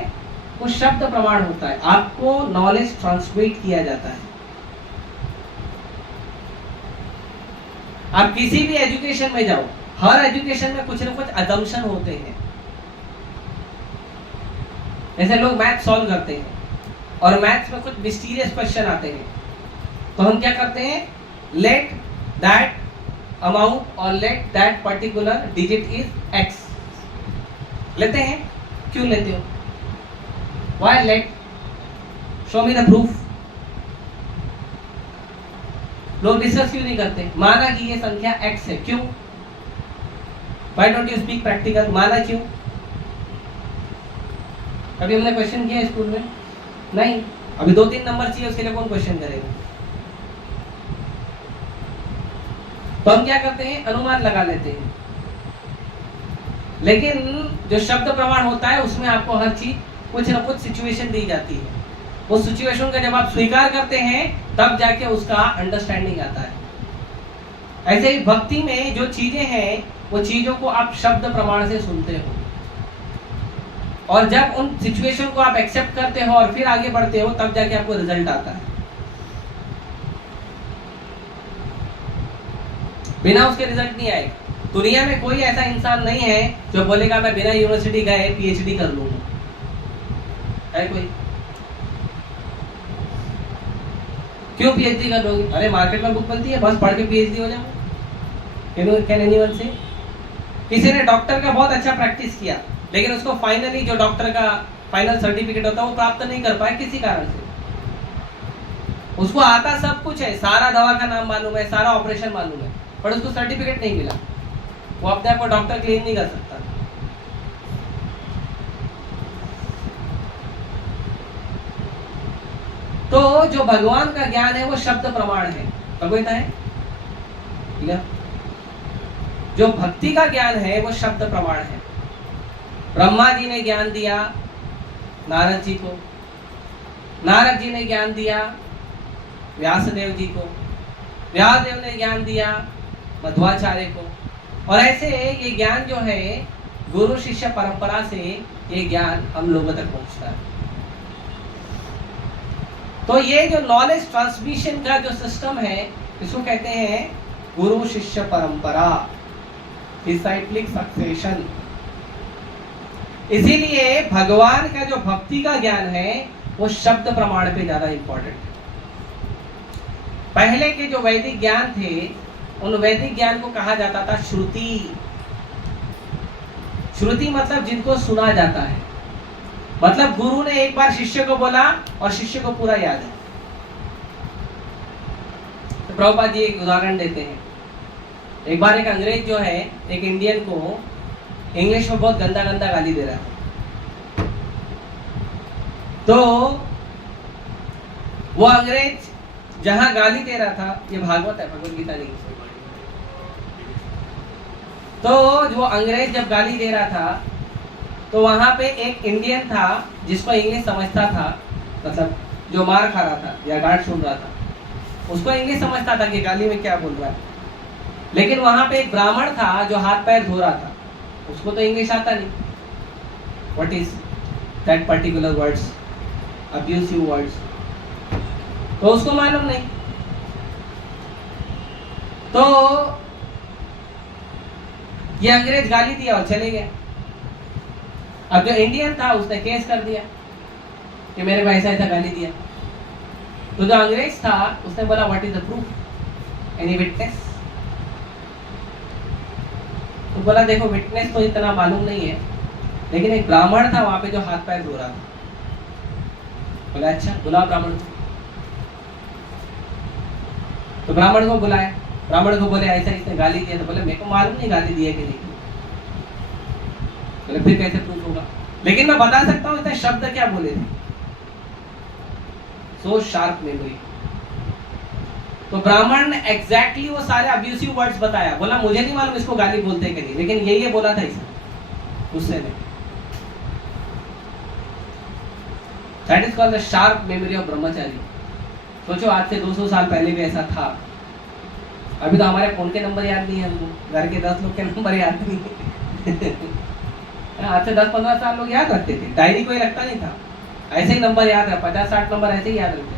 वो शब्द प्रमाण होता है, आपको नॉलेज ट्रांसमिट किया जाता है। आप किसी भी एजुकेशन में जाओ, हर एजुकेशन में कुछ ना कुछ अजम्पशन होते हैं। जैसे लोग मैथ सॉल्व करते हैं और मैथ्स में कुछ मिस्टीरियस क्वेश्चन आते हैं, तो हम क्या करते हैं, लेट दैट अमाउंट और let that particular digit is X लेते हैं। क्यों लेते हो? Why let? Show me the proof. लोग डिस्कस क्यों नहीं करते? माना कि ये संख्या x है, क्यों? Why don't you speak practical? माना क्यों? कभी हमने क्वेश्चन किया स्कूल में? नहीं। अभी 2-3 नंबर चाहिए, उसके लिए कौन क्वेश्चन करेगा? तो हम क्या करते हैं, अनुमान लगा लेते हैं। लेकिन जो शब्द प्रमाण होता है उसमें आपको हर चीज कुछ ना कुछ सिचुएशन दी जाती है। उस सिचुएशन का जब आप स्वीकार करते हैं तब जाके उसका अंडरस्टैंडिंग आता है। ऐसे ही भक्ति में जो चीजें हैं वो चीजों को आप शब्द प्रमाण से सुनते हो, और जब उन सिचुएशन को आप एक्सेप्ट करते हो और फिर आगे बढ़ते हो तब जाके आपको रिजल्ट आता है। बिना उसके रिजल्ट नहीं आएगा। दुनिया में कोई ऐसा इंसान नहीं है जो बोलेगा मैं बिना यूनिवर्सिटी गए पीएचडी कर लूंगा। है कोई? क्यों पीएचडी कर लोगे? अरे मार्केट में बुक बनती है, बस पढ़ के पीएचडी हो जाओ। कैन एनीवन से? किसी ने डॉक्टर का बहुत अच्छा प्रैक्टिस किया, लेकिन उसको फाइनली जो डॉक्टर का फाइनल सर्टिफिकेट होता है वो प्राप्त नहीं कर पाया किसी कारण से। उसको आता सब कुछ है, सारा दवा का नाम मालूम है, सारा ऑपरेशन मालूम है, पर उसको सर्टिफिकेट नहीं मिला। वो अपने आप को डॉक्टर क्लेम नहीं कर सकता। तो जो भगवान का ज्ञान है वो शब्द प्रमाण है, भगवता है। ठीक है? जो भक्ति का ज्ञान है वो शब्द प्रमाण है। ब्रह्मा जी ने ज्ञान दिया नारद जी को, नारद जी ने ज्ञान दिया व्यासदेव जी को, व्यासदेव ने ज्ञान दिया मध्वाचार्य को, और ऐसे ये ज्ञान जो है गुरु शिष्य परंपरा से ये ज्ञान हम लोगों तक पहुंचता है। तो ये जो नॉलेज ट्रांसमिशन का जो सिस्टम है इसको कहते हैं गुरु शिष्य परंपरा, डिसाइक्लिक सक्सेशन। इसीलिए भगवान का जो भक्ति का ज्ञान है वो शब्द प्रमाण पे ज्यादा इंपॉर्टेंट है। पहले के जो वैदिक ज्ञान थे उन वैदिक ज्ञान को कहा जाता था श्रुति। श्रुति मतलब जिनको सुना जाता है, मतलब गुरु ने एक बार शिष्य को बोला और शिष्य को पूरा याद है। तो प्रभुपाद जी एक उदाहरण देते हैं। एक बार एक अंग्रेज जो है एक इंडियन को इंग्लिश में बहुत गंदा गंदा गाली दे रहा है। तो वो अंग्रेज जहां गाली दे रहा था, ये भागवत है, भगवत गीता नहीं। तो जो अंग्रेज जब गाली दे रहा था तो वहां पे एक इंडियन था जिसको इंग्लिश समझता था, मतलब जो मार खा रहा था या डांट सुन रहा था उसको इंग्लिश समझता था कि गाली में क्या बोल रहा है। लेकिन वहां पे एक ब्राह्मण था जो हाथ पैर धो रहा था, उसको तो इंग्लिश आता नहीं। What is that particular words, abusive words, तो उसको मालूम नहीं। तो ये अंग्रेज गाली दिया और चले गया। अब जो इंडियन था उसने केस कर दिया कि मेरे को ऐसा ऐसा गाली दिया। तो जो अंग्रेज था उसने बोला what is the proof, any witness? तो बोला देखो विटनेस तो इतना मालूम नहीं है, लेकिन एक ब्राह्मण था वहां पे जो हाथ पैर धो रहा था। बोला अच्छा बुलाओ ब्राह्मण को। तो ब्राह्मण को बुलाया, ब्राह्मण को बोले ऐसा इसने गाली दिया। तो बोले मेरे को मालूम नहीं गाली दिया कि नहीं। बोले फिर कैसे प्रूफ होगा? लेकिन मैं बता सकता हूं इसने शब्द क्या बोले थे। सो शार्प मेमोरी। तो ब्राह्मण ने एग्जैक्टली वो सारे अब्यूसिव वर्ड्स बताया। बोला मुझे नहीं मालूम इसको गाली बोलते कि नहीं, लेकिन ये बोला था इसने गुस्से में। That is called the sharp memory of ब्रह्मचारी। सोचो आज से 200 साल पहले भी ऐसा था। अभी तो हमारे फोन के नंबर याद नहीं है हमको, घर के 10 लोग के नंबर याद नहीं है। आज से 10-15 साल लोग याद रखते थे, डायरी कोई रखता नहीं था। ऐसे ही नंबर याद है, 50-60 नंबर ऐसे ही याद रखते।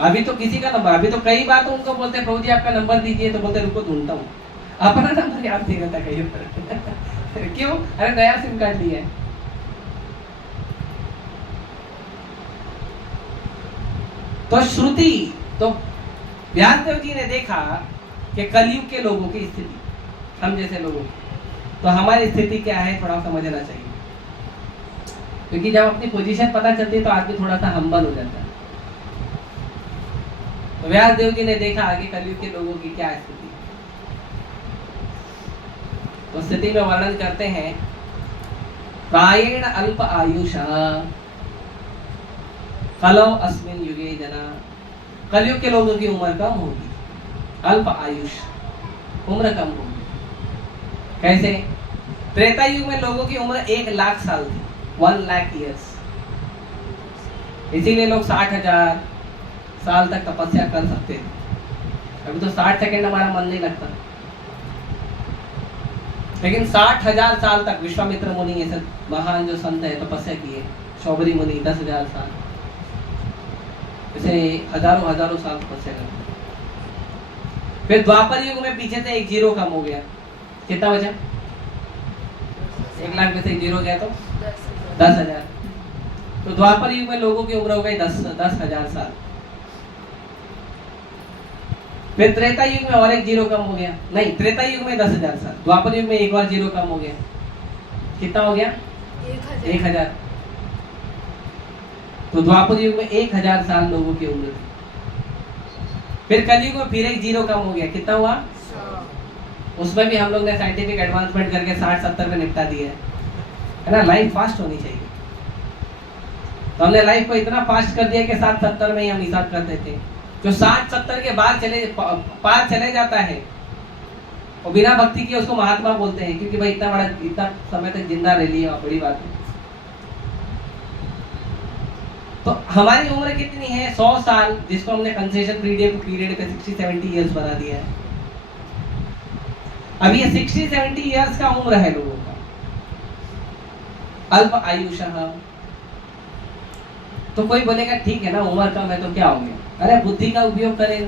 अभी तो किसी का नंबर, अभी तो कई बार तो उनको बोलते हैं प्रभु जी आपका नंबर दीजिए, तो बोलते रुको ढूंढता हूँ, अपना नंबर याद नहीं रहता कहीं पर। क्यों? अरे नया सिम कार्ड लिया है। तो श्रुति, तो व्यासदेव जी ने देखा कि कलयुग के लोगों की स्थिति, हम जैसे लोगों की, तो हमारी स्थिति क्या है थोड़ा समझना चाहिए, क्योंकि जब अपनी पोजीशन पता चलती है तो आदमी थोड़ा सा हम्बल हो जाता है। तो व्यासदेव जी ने देखा आगे कलयुग के लोगों की क्या स्थिति, तो स्थिति में वर्णन करते हैं, प्रायेण अल्प आयुषा कलौ अस्मिन् युगे जना। कलयुग के लोगों की उम्र कम होगी, अल्प आयुष, उम्र कम होगी। कैसे? त्रेता युग में लोगों की उम्र 1,00,000 साल थी, 1,00,000 ईयर्स, इसीलिए लोग 60,000 साल तक तपस्या कर सकते थे। अभी तो 60 सेकंड हमारा मन नहीं लगता, लेकिन 60,000 साल तक विश्वामित्र मुनि ऐसे महान जो संत है तपस्या किए, शौबरी मुनि 10,000 साल, ऐसे हजारों साल तपस्या करते। फिर द्वापर युग में पीछे से एक जीरो कम हो गया, कितना बचा? 1,00,000 में से एक जीरो गया तो 10,000। तो द्वापर युग में लोगों की उम्र हो गई 10,000 साल। फिर त्रेता युग में और एक जीरो कम हो गया, नहीं त्रेता युग में 10,000 साल, द्वापर युग में एक और जीरो कम हो गया, कितना हो गया? 1,000। तो द्वापर युग में 1,000 साल लोगों की उम्र थी। फिर कलयुग में फिर एक जीरो कम हो गया, कितना हुआ? 100। उसमें भी हम लोग ने साइंटिफिक एडवांसमेंट करके 60-70 में निपटा दिया है ना। लाइफ फास्ट होनी चाहिए, तो हमने लाइफ को इतना फास्ट कर दिया कि 60-70 में ही हम हिसाब करते थे। जो 60-70 के बाद पार चले जाता है और बिना भक्ति के उसको महात्मा बोलते हैं, क्योंकि भाई इतना समय तक जिंदा रह लिया, बड़ी बात है। तो हमारी उम्र कितनी है? 100 साल, जिसको हमने कंसेशन पीरियड पे 60-70 ईयर्स बना दिया है। अब ये 60-70 ईयर्स का उम्र है लोगों का, अल्प आयुषः। तो कोई बोलेगा ठीक है ना, उम्र कम है तो क्या हो गया? अरे बुद्धि का उपयोग करेगा,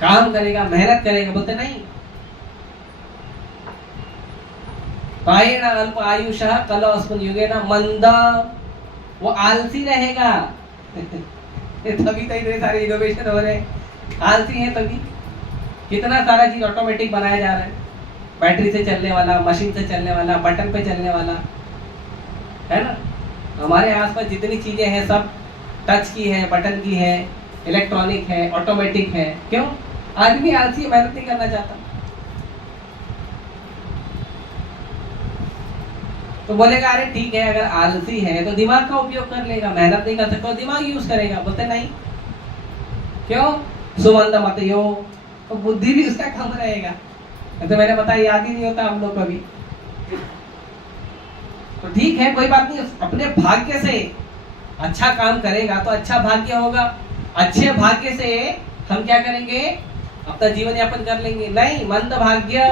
काम करेगा, मेहनत करेगा, बोलते नहीं। प्रायेण अल्प आयुषः कलौ अस्मिन् युगे न मंदा, वो आलसी रहेगा। तभी तो इतने सारे इनोवेशन हो रहे हैं, आलसी है तभी। कितना सारा चीज ऑटोमेटिक बनाया जा रहा है, बैटरी से चलने वाला, मशीन से चलने वाला, बटन पे चलने वाला, है ना। हमारे आसपास जितनी चीजें हैं सब टच की है, बटन की है, इलेक्ट्रॉनिक है, ऑटोमेटिक है। क्यों? आदमी आलसी, मेहनत नहीं करना चाहता। तो बोलेगा अरे ठीक है, अगर आलसी है तो दिमाग का उपयोग कर लेगा, मेहनत नहीं कर सकता तो दिमाग यूज करेगा। बोलते नहीं, क्यों? सुमंद मतयो, तो बुद्धि भी उसका कम रहेगा। तो मैंने बताया याद ही नहीं होता हम लोग कभी। तो ठीक है, कोई बात नहीं, अपने भाग्य से अच्छा काम करेगा तो अच्छा भाग्य होगा। अच्छे भाग्य से हम क्या करेंगे? अपना जीवन यापन कर लेंगे। नहीं, मंद भाग्य,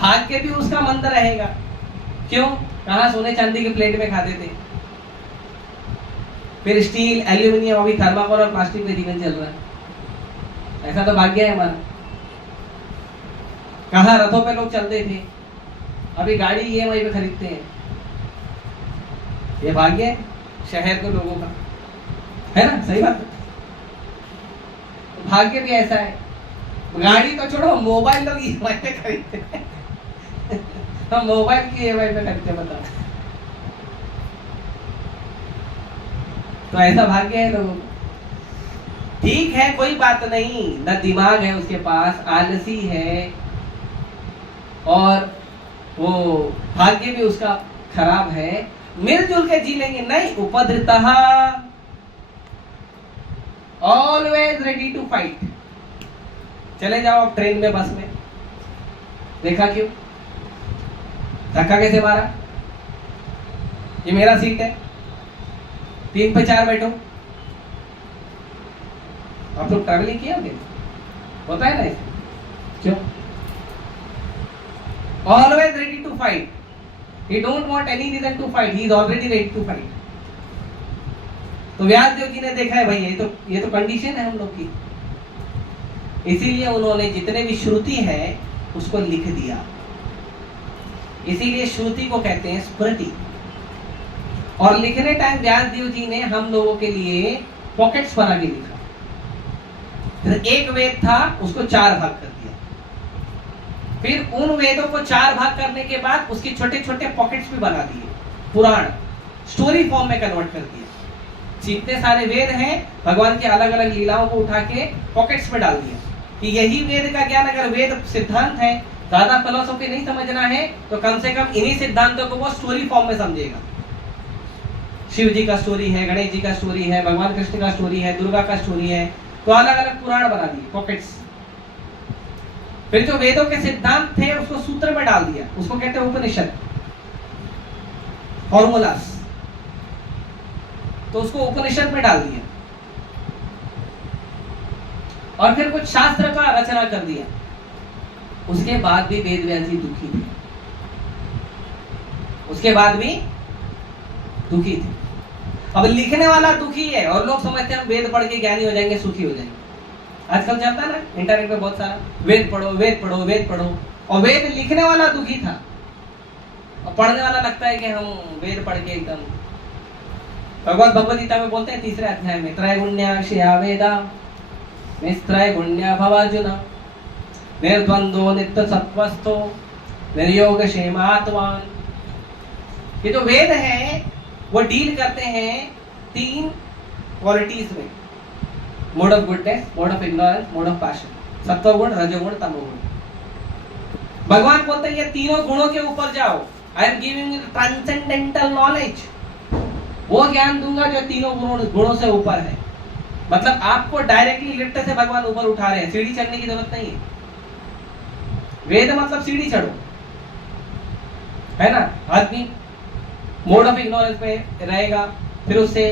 भाग्य भी उसका मंद रहेगा। क्यों? कहाँ सोने चांदी के प्लेट में खाते थे, फिर स्टील, एल्यूमिनियम, अभी थर्माकोल और प्लास्टिक में जीवन चल रहा है। ऐसा तो भाग्य है हमारा। कहाँ रथों पे लोग चलते थे, अभी गाड़ी ईएमआई पे खरीदते हैं। ये भाग्य है शहर के लोगों का, है ना? सही बात है। तो भाग्य भी ऐसा है। गाड़ी तो छोड़ो, मोबाइल लोग ईएमआई पे खरीदते हैं। हम मोबाइल की ईएमआई पे खरीदते, बताओ। तो ऐसा भाग्य है लोगों को। ठीक है, कोई बात नहीं, न दिमाग है उसके पास, आलसी है, और वो भाग्य भी उसका खराब है। मिलजुल के जी लेंगे। नहीं, उपद्रतः, ऑलवेज रेडी टू फाइट। चले जाओ आप ट्रेन में, बस में, देखा क्यों? धक्का कैसे मारा? ये मेरा सीट है, 3 पे 4 बैठो। आप लोग ट्रैवलिंग किए होंगे, होता है ना? क्यों? Always ready to fight. He don't want any reason to fight. He is already ready to fight. तो व्यास देव जी ने देखा है भाई ये तो कंडीशन है हम लोग की, इसीलिए उन्होंने जितने भी श्रुति है उसको लिख दिया। इसीलिए श्रुति को कहते हैं स्मृति। और लिखने टाइम व्यास देव जी ने हम लोगों के लिए पॉकेट्स बना के लिखा। फिर एक वेद था उसको 4 भाग कर दिया, फिर उन वेदों को 4 भाग करने के बाद उसके छोटे छोटे पॉकेट्स भी बना दिए, पुराण स्टोरी फॉर्म में कन्वर्ट कर दिया। जितने सारे वेद हैं भगवान की अलग अलग लीलाओं को उठा के पॉकेट्स में डाल दिया कि यही वेद का ज्ञान, अगर वेद सिद्धांत है, ज्यादा फिलोसॉफी नहीं समझना है, तो कम से कम इन्हीं सिद्धांतों को वो स्टोरी फॉर्म में समझेगा। शिव जी का स्टोरी है, गणेश जी का स्टोरी है, भगवान कृष्ण का स्टोरी है, दुर्गा का स्टोरी है, तो अलग अलग पुराण बना दिए पॉकेट्स। फिर जो वेदों के सिद्धांत थे उसको सूत्र में डाल दिया, उसको कहते हैं उपनिषद, फॉर्मूलास, तो उसको उपनिषद में डाल दिया। और फिर कुछ शास्त्र का रचना कर दिया। उसके बाद भी वेद व्यास जी दुखी थे, उसके बाद भी दुखी थे। अब लिखने वाला दुखी है और लोग समझते हैं वेद पढ़ के ज्ञानी हो जाएंगे, सुखी हो जाएंगे। आजकल चलता है ना इंटरनेट पे बहुत सारा वेद पढ़ो वेद पढ़ो वेद पढ़ो, और वेद लिखने वाला दुखी था और पढ़ने वाला लगता है कि हम वेद पढ़ के एकदम। भगवान भगवद गीता में बोलते हैं 3रे अध्याय में, त्रैगुण्याक्षया वेदा निस्त्रैगुण्या भवार्जुन निर्द्वंद्वो नित्य सत्वस्थो निर्योग क्षेमात्मान। ये जो वेद है वो डील करते हैं 3 क्वालिटीज में, mode of goodness, mode of ignorance, mode of passion, सत्वगुण, रजोगुण, तमोगुण। भगवान बोलते हैं ये तीनों गुणों के ऊपर जाओ। I am giving you transcendental knowledge, वो ज्ञान दूंगा जो तीनों गुणों से ऊपर है। मतलब आपको डायरेक्टली लिफ्ट से भगवान ऊपर उठा रहे हैं, सीढ़ी चढ़ने की जरूरत नहीं है। वेद मतलब सीढ़ी चढ़ो, है ना। आदमी मोड ऑफ इग्नोरेंस पे रहेगा, फिर उससे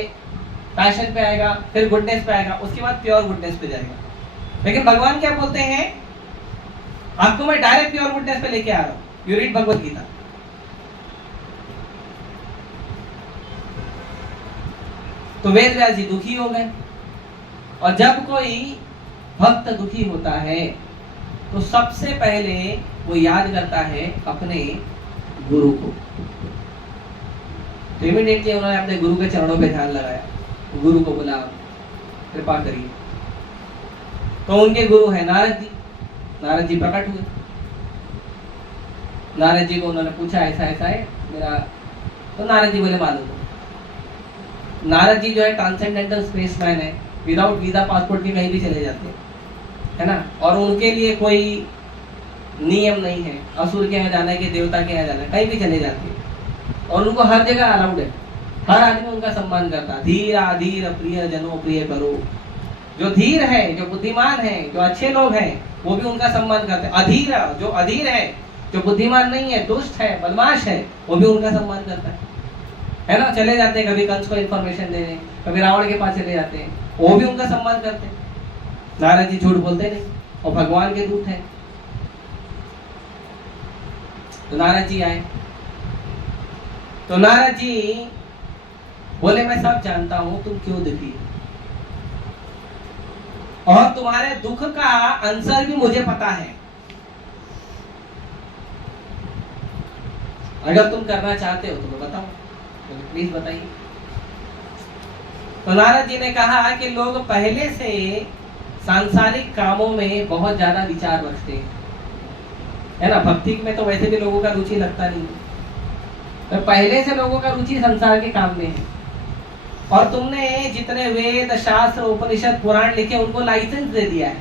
पैशन पे आएगा, फिर गुडनेस पे आएगा, उसके बाद प्योर गुडनेस पे जाएगा। लेकिन भगवान क्या बोलते हैं, आपको मैं डायरेक्ट प्योर गुडनेस पे लेके आ रहा हूं। You read Bhagavad Gita. तो वेद व्यास जी दुखी हो गए। और जब कोई भक्त दुखी होता है तो सबसे पहले वो याद करता है अपने गुरु को। तो इमीडिएटली उन्होंने अपने गुरु के चरणों पे ध्यान लगाया, गुरु को बोला कृपा करिए। तो उनके गुरु है नारद जी। नारद जी प्रकट हुए। नारद जी को उन्होंने पूछा ऐसा ऐसा है मेरा, तो नारद जी बोले मालूम हो। नारद जी जो है ट्रांसेंडेंटल स्पेसमैन है, विदाउट वीजा पासपोर्ट के कहीं भी चले जाते हैं, है ना। और उनके लिए कोई नियम नहीं है, असुर के यहाँ जाना है कि देवता के यहाँ जाना है, कहीं भी चले जाते हैं और उनको हर जगह अलाउड है। हर आदमी उनका सम्मान करता है। धीरा धीर प्रिय जनो प्रिय करो। जो धीर है, जो बुद्धिमान है, जो अच्छे लोग हैं, वो भी उनका सम्मान करते हैं। अधीर, जो अधीर है, जो बुद्धिमान नहीं है, दुष्ट है, बदमाश है, वो भी उनका सम्मान करता है ना। चले जाते हैं कभी कंस को इंफॉर्मेशन देने, कभी रावण के पास चले जाते हैं, वो भी उनका सम्मान करते हैं। नारद जी झूठ बोलते नहीं और भगवान के दूत हैं। तो नारद जी आए, तो नारद जी बोले मैं सब जानता हूं तुम क्यों दुखी हो और तुम्हारे दुख का आंसर भी मुझे पता है। अगर तुम करना चाहते हो तो मैं बताऊं, तो प्लीज बताइए। तो नारद जी ने कहा कि लोग पहले से सांसारिक कामों में बहुत ज्यादा विचार रखते हैं, है ना। भक्ति में तो वैसे भी लोगों का रुचि लगता नहीं, तो पहले से लोगों का रुचि संसार के काम में है। और तुमने जितने वेद शास्त्र उपनिषद पुराण लिखे उनको लाइसेंस दे दिया है।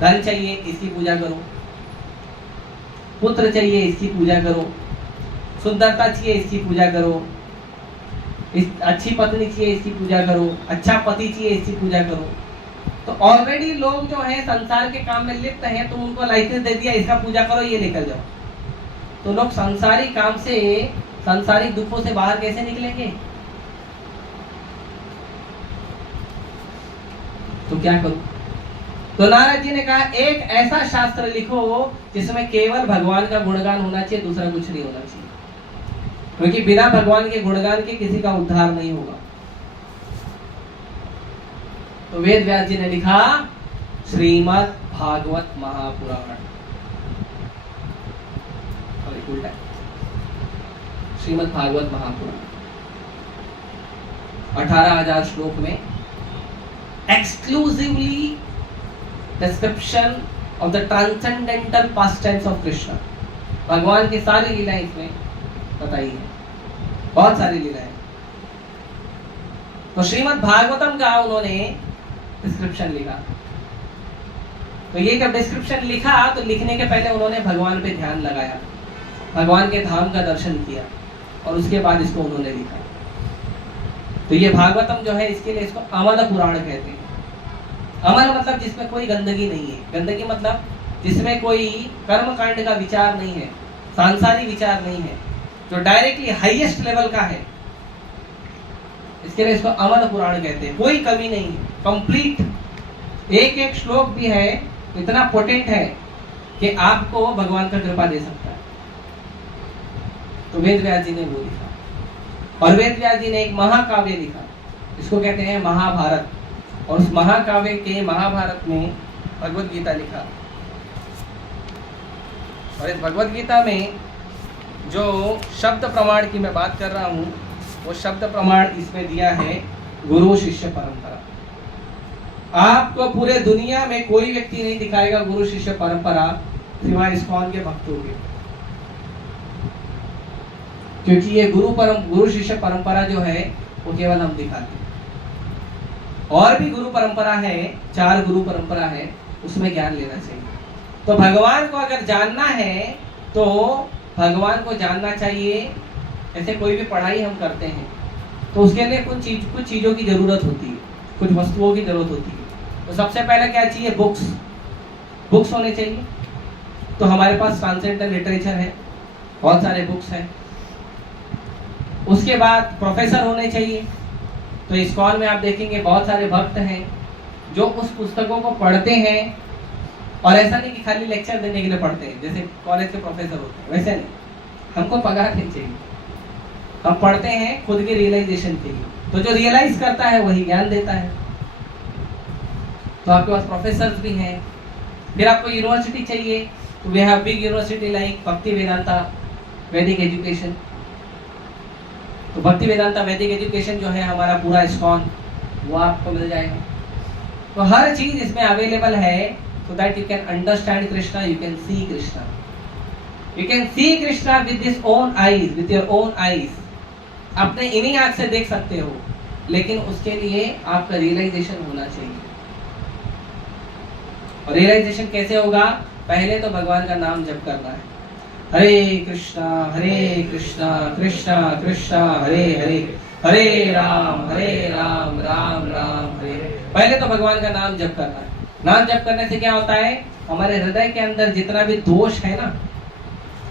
धन चाहिए इसकी पूजा करो, पुत्र चाहिए इसकी पूजा करो, सुंदरता चाहिए इसकी पूजा करो, अच्छी पत्नी चाहिए इसकी पूजा करो, अच्छा पति चाहिए इसकी पूजा करो। तो ऑलरेडी लोग जो है संसार के काम में लिप्त हैं, तुम उनको लाइसेंस दे दिया इसका पूजा करो, ये लेकर जाओ। तो लोग संसारी काम से, संसारिक दुखों से बाहर कैसे निकलेंगे। तो क्या करूं, तो नारद जी ने कहा एक ऐसा शास्त्र लिखो जिसमें केवल भगवान का गुणगान होना चाहिए, दूसरा कुछ नहीं होना चाहिए, क्योंकि बिना भगवान के गुणगान के किसी का उद्धार नहीं होगा। तो वेद व्यास जी ने लिखा श्रीमद् भागवत महापुराण, उल्टा श्रीमद् भागवत महापुराण 18,000 श्लोक में exclusively description of the transcendental pastimes of Krishna. भगवान की सारी लीलाएं इसमें बताई है, बहुत सारी लीलाएं। तो श्रीमद् भागवतम का उन्होंने डिस्क्रिप्शन लिखा। तो ये जब डिस्क्रिप्शन लिखा तो लिखने के पहले उन्होंने भगवान पे ध्यान लगाया, भगवान के धाम का दर्शन किया और उसके बाद इसको उन्होंने लिखा। तो ये भागवतम जो है इसके लिए इसको अमर पुराण कहते हैं। अमर मतलब जिसमें कोई गंदगी नहीं है, गंदगी मतलब जिसमें कोई कर्म कांड का विचार नहीं है, सांसारिक विचार नहीं है, जो डायरेक्टली हाईएस्ट लेवल का है, इसके लिए इसको अमर पुराण कहते हैं। कोई कमी नहीं है, कंप्लीट। एक एक श्लोक भी है इतना पोटेंट है कि आपको भगवान का कृपा दे सकता है। तो वेद व्यास जी ने वो लिखा और वेद व्यास जी ने एक महाकाव्य लिखा, इसको कहते हैं महाभारत। और उस महाकाव्य के महाभारत में भगवत गीता लिखा। और इस भगवत गीता में जो शब्द प्रमाण की मैं बात कर रहा हूं वो शब्द प्रमाण इसमें दिया है गुरु शिष्य परंपरा। आपको पूरे दुनिया में कोई व्यक्ति नहीं दिखाएगा गुरु शिष्य परंपरा सिवाय इस्कॉन के भक्तों के, क्योंकि ये गुरु शिष्य परंपरा जो है वो केवल हम दिखाते हैं। और भी गुरु परंपरा है, 4 गुरु परंपरा है, उसमें ज्ञान लेना चाहिए। तो भगवान को अगर जानना है तो भगवान को जानना चाहिए। ऐसे कोई भी पढ़ाई हम करते हैं तो उसके लिए कुछ चीजों की जरूरत होती है, कुछ वस्तुओं की जरूरत होती है। तो सबसे पहले क्या चाहिए? बुक्स होने चाहिए। तो हमारे पास ट्रांसेंडेंटल लिटरेचर है, बहुत सारे बुक्स हैं। उसके बाद प्रोफेसर होने चाहिए। तो इस्कॉन में आप देखेंगे बहुत सारे भक्त हैं जो उस पुस्तकों को पढ़ते हैं, और ऐसा नहीं कि खाली लेक्चर देने के लिए पढ़ते हैं जैसे कॉलेज के प्रोफेसर होते हैं, वैसे नहीं। हमको पगार नहीं चाहिए, हम पढ़ते हैं खुद की रियलाइजेशन के लिए। तो जो रियलाइज करता है वही ज्ञान देता है। तो आपके पास प्रोफेसर भी हैं। फिर आपको यूनिवर्सिटी चाहिए, तो we have big university like Bhaktivedanta वैदिक एजुकेशन। तो भक्ति वेदांता वैदिक एजुकेशन जो है हमारा पूरा इस्कॉन, वो आपको मिल जाएगा। तो हर चीज इसमें अवेलेबल है, so that you can understand Krishna, you can see Krishna. You can see Krishna with his own eyes, with your own eyes. अपने इन्हीं आंख से देख सकते हो, लेकिन उसके लिए आपका रियलाइजेशन होना चाहिए। और रियलाइजेशन कैसे होगा? पहले तो भगवान का नाम जप करना है। हरे कृष्णा कृष्णा कृष्णा हरे हरे, हरे राम राम राम हरे। पहले तो भगवान का नाम जप करना है। नाम जप करने से क्या होता है? हमारे हृदय के अंदर जितना भी दोष है ना,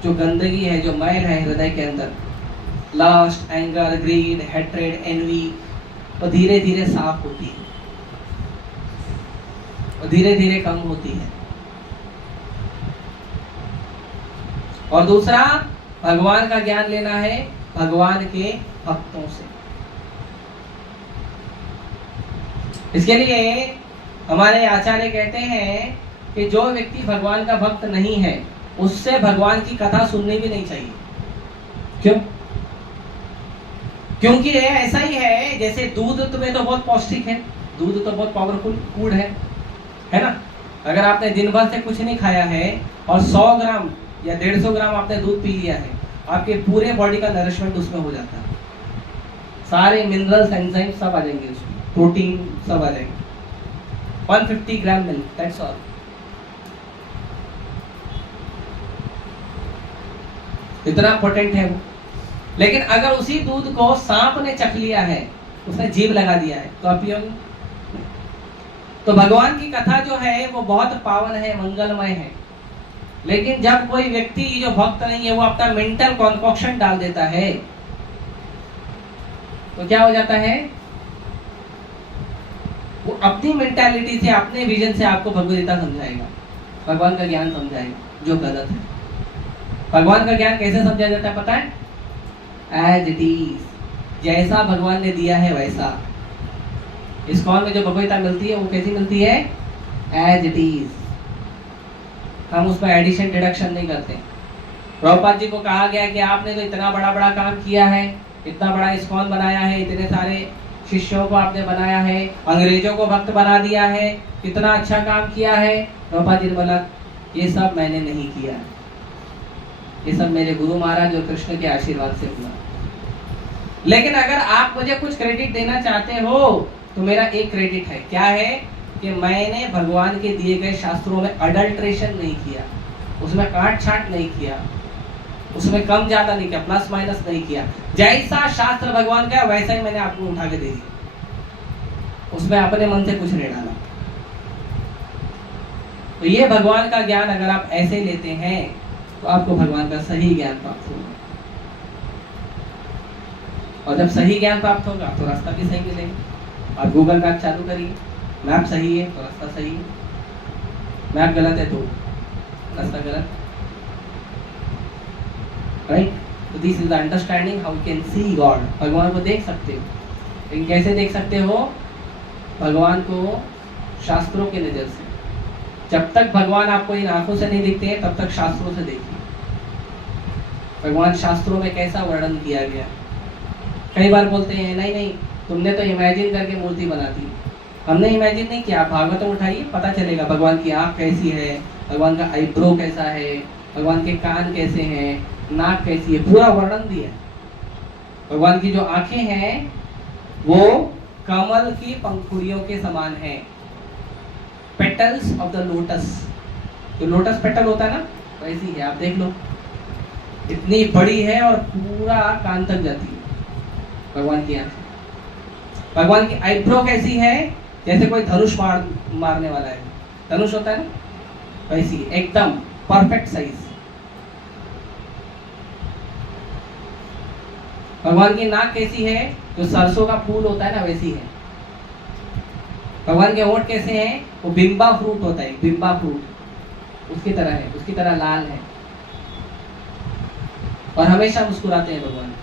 जो गंदगी है, जो मैल है हृदय के अंदर, lust, anger, greed, hatred, envy, वो धीरे धीरे साफ होती है, वो धीरे धीरे कम होती है। और दूसरा, भगवान का ज्ञान लेना है भगवान के भक्तों से। इसके लिए हमारे आचार्य कहते हैं कि जो व्यक्ति भगवान का भक्त नहीं है उससे भगवान की कथा सुननी भी नहीं चाहिए। क्यों? क्योंकि ये ऐसा ही है जैसे दूध में तो बहुत पौष्टिक है, दूध तो बहुत पावरफुल फूड है ना। अगर आपने दिन भर से कुछ नहीं खाया है और 100 ग्राम या 150 ग्राम आपने दूध पी लिया है, आपके पूरे बॉडी का नरिशमेंट उसमें हो जाता है। सारे मिनरल्स, एंजाइम सब आ जाएंगे उसमें, प्रोटीन सब आ जाएंगे। 150 ग्राम मिल्क, दैट्स ऑल। इतना पोटेंट है वो। लेकिन अगर उसी दूध को सांप ने चख लिया है, उसने जीभ लगा दिया है, तो आप पियोगे? तो भगवान की कथा जो है वो बहुत पावन है, मंगलमय है। लेकिन जब कोई व्यक्ति जो भक्त नहीं है वो अपना मेंटल कॉन्कॉक्शन डाल देता है, तो क्या हो जाता है? वो अपनी मेंटालिटी से, अपने विजन से आपको भगवदगीता समझाएगा, भगवान का ज्ञान समझाएगा, जो गलत है। भगवान का ज्ञान कैसे समझा जाता है पता है? एज इट इज, जैसा भगवान ने दिया है वैसा। इस्कॉन में जो भगवदगीता मिलती है वो कैसी मिलती है? As it is. हम उसमें एडिशन डिडक्शन नहीं करते। प्रभुपाद जी को कहा गया कि आपने तो इतना बड़ा बड़ा काम किया है, इतना बड़ा इस्कॉन बनाया है, इतने सारे शिष्यों को आपने बनाया है, अंग्रेजों को भक्त बना दिया है, कितना अच्छा काम किया है। प्रभुपाद जी ने बोला ये सब मैंने नहीं किया, ये सब मेरे गुरु महाराज और कृष्ण के आशीर्वाद से हुआ। लेकिन अगर आप मुझे कुछ क्रेडिट देना चाहते हो तो मेरा एक क्रेडिट है, क्या है? कि मैंने भगवान के दिए गए शास्त्रों में अडल्ट्रेशन नहीं किया, उसमें काट छाट नहीं किया, उसमें कम ज्यादा नहीं किया, प्लस माइनस नहीं किया। जैसा शास्त्र भगवान का वैसा ही मैंने आपको उठा के दे दिया, उसमें अपने मन से कुछ नहीं डाला। तो ये भगवान का ज्ञान अगर आप ऐसे लेते हैं तो आपको भगवान का सही ज्ञान प्राप्त होगा। और जब सही ज्ञान प्राप्त होगा तो रास्ता भी सही मिलेगा। आप गूगल मैप चालू करिए, मैप सही है तो रास्ता सही है, मैप गलत है तो रास्ता गलत, राइट? तो this is the understanding how you can see God. भगवान को देख सकते हो, लेकिन कैसे देख सकते हो? भगवान को शास्त्रों के नजर से। जब तक भगवान आपको इन आंखों से नहीं दिखते हैं तब तक शास्त्रों से देखिए भगवान शास्त्रों में कैसा वर्णन किया गया। कई बार बोलते हैं नहीं नहीं तुमने तो इमेजिन करके मूर्ति बना दी। हमने इमेजिन नहीं किया, भागवत उठाइए पता चलेगा भगवान की आंख कैसी है, भगवान का आईब्रो कैसा है, भगवान के कान कैसे हैं, नाक कैसी है, पूरा वर्णन दिया। भगवान की जो आंखें हैं वो कमल की पंखुड़ियों के समान है, पेटल्स ऑफ द लोटस। तो लोटस पेटल होता है ना, वैसी है, आप देख लो इतनी बड़ी है और पूरा कान तक जाती है भगवान की आंखें। भगवान की आईब्रो कैसी है? जैसे कोई धनुष मारने वाला है, धनुष होता है ना, वैसी एकदम परफेक्ट साइज। भगवान की नाक कैसी है? जो सरसों का फूल होता है ना वैसी है। भगवान के होंठ कैसे हैं? वो बिम्बा फ्रूट होता है, बिम्बा फ्रूट उसकी तरह है, उसकी तरह लाल है और हमेशा मुस्कुराते हैं भगवान।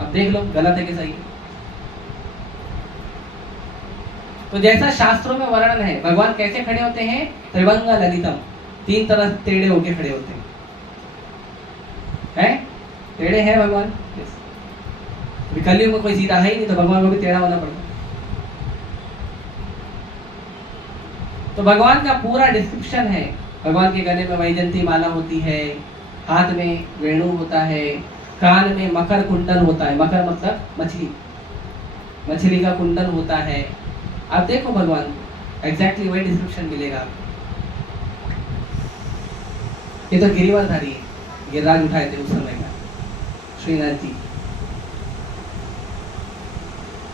अब देख लो गलत है कि सही है? तो जैसा शास्त्रों में वर्णन है, भगवान कैसे खड़े होते हैं? त्रिभंग ललितम, तीन तरह टेढ़े होके खड़े होते हैं। टेढ़े हैं भगवान। कलयुग में कोई सीधा है ही नहीं, तो भगवान को भी टेढ़ा होना पड़ता। तो भगवान का पूरा डिस्क्रिप्शन है। भगवान के गले में वैजयंती माला होती है, हाथ में वेणु होता है, कान में मकर कुंडल होता है, मकर मतलब मछली, मछली का कुंडल होता है। आप देखो भगवान को एग्जैक्टली वही डिस्क्रिप्शन मिलेगा आपको। ये तो गिरिवरधारी है, गिरिराज उठाए थे उस समय का श्रीनाथ जी।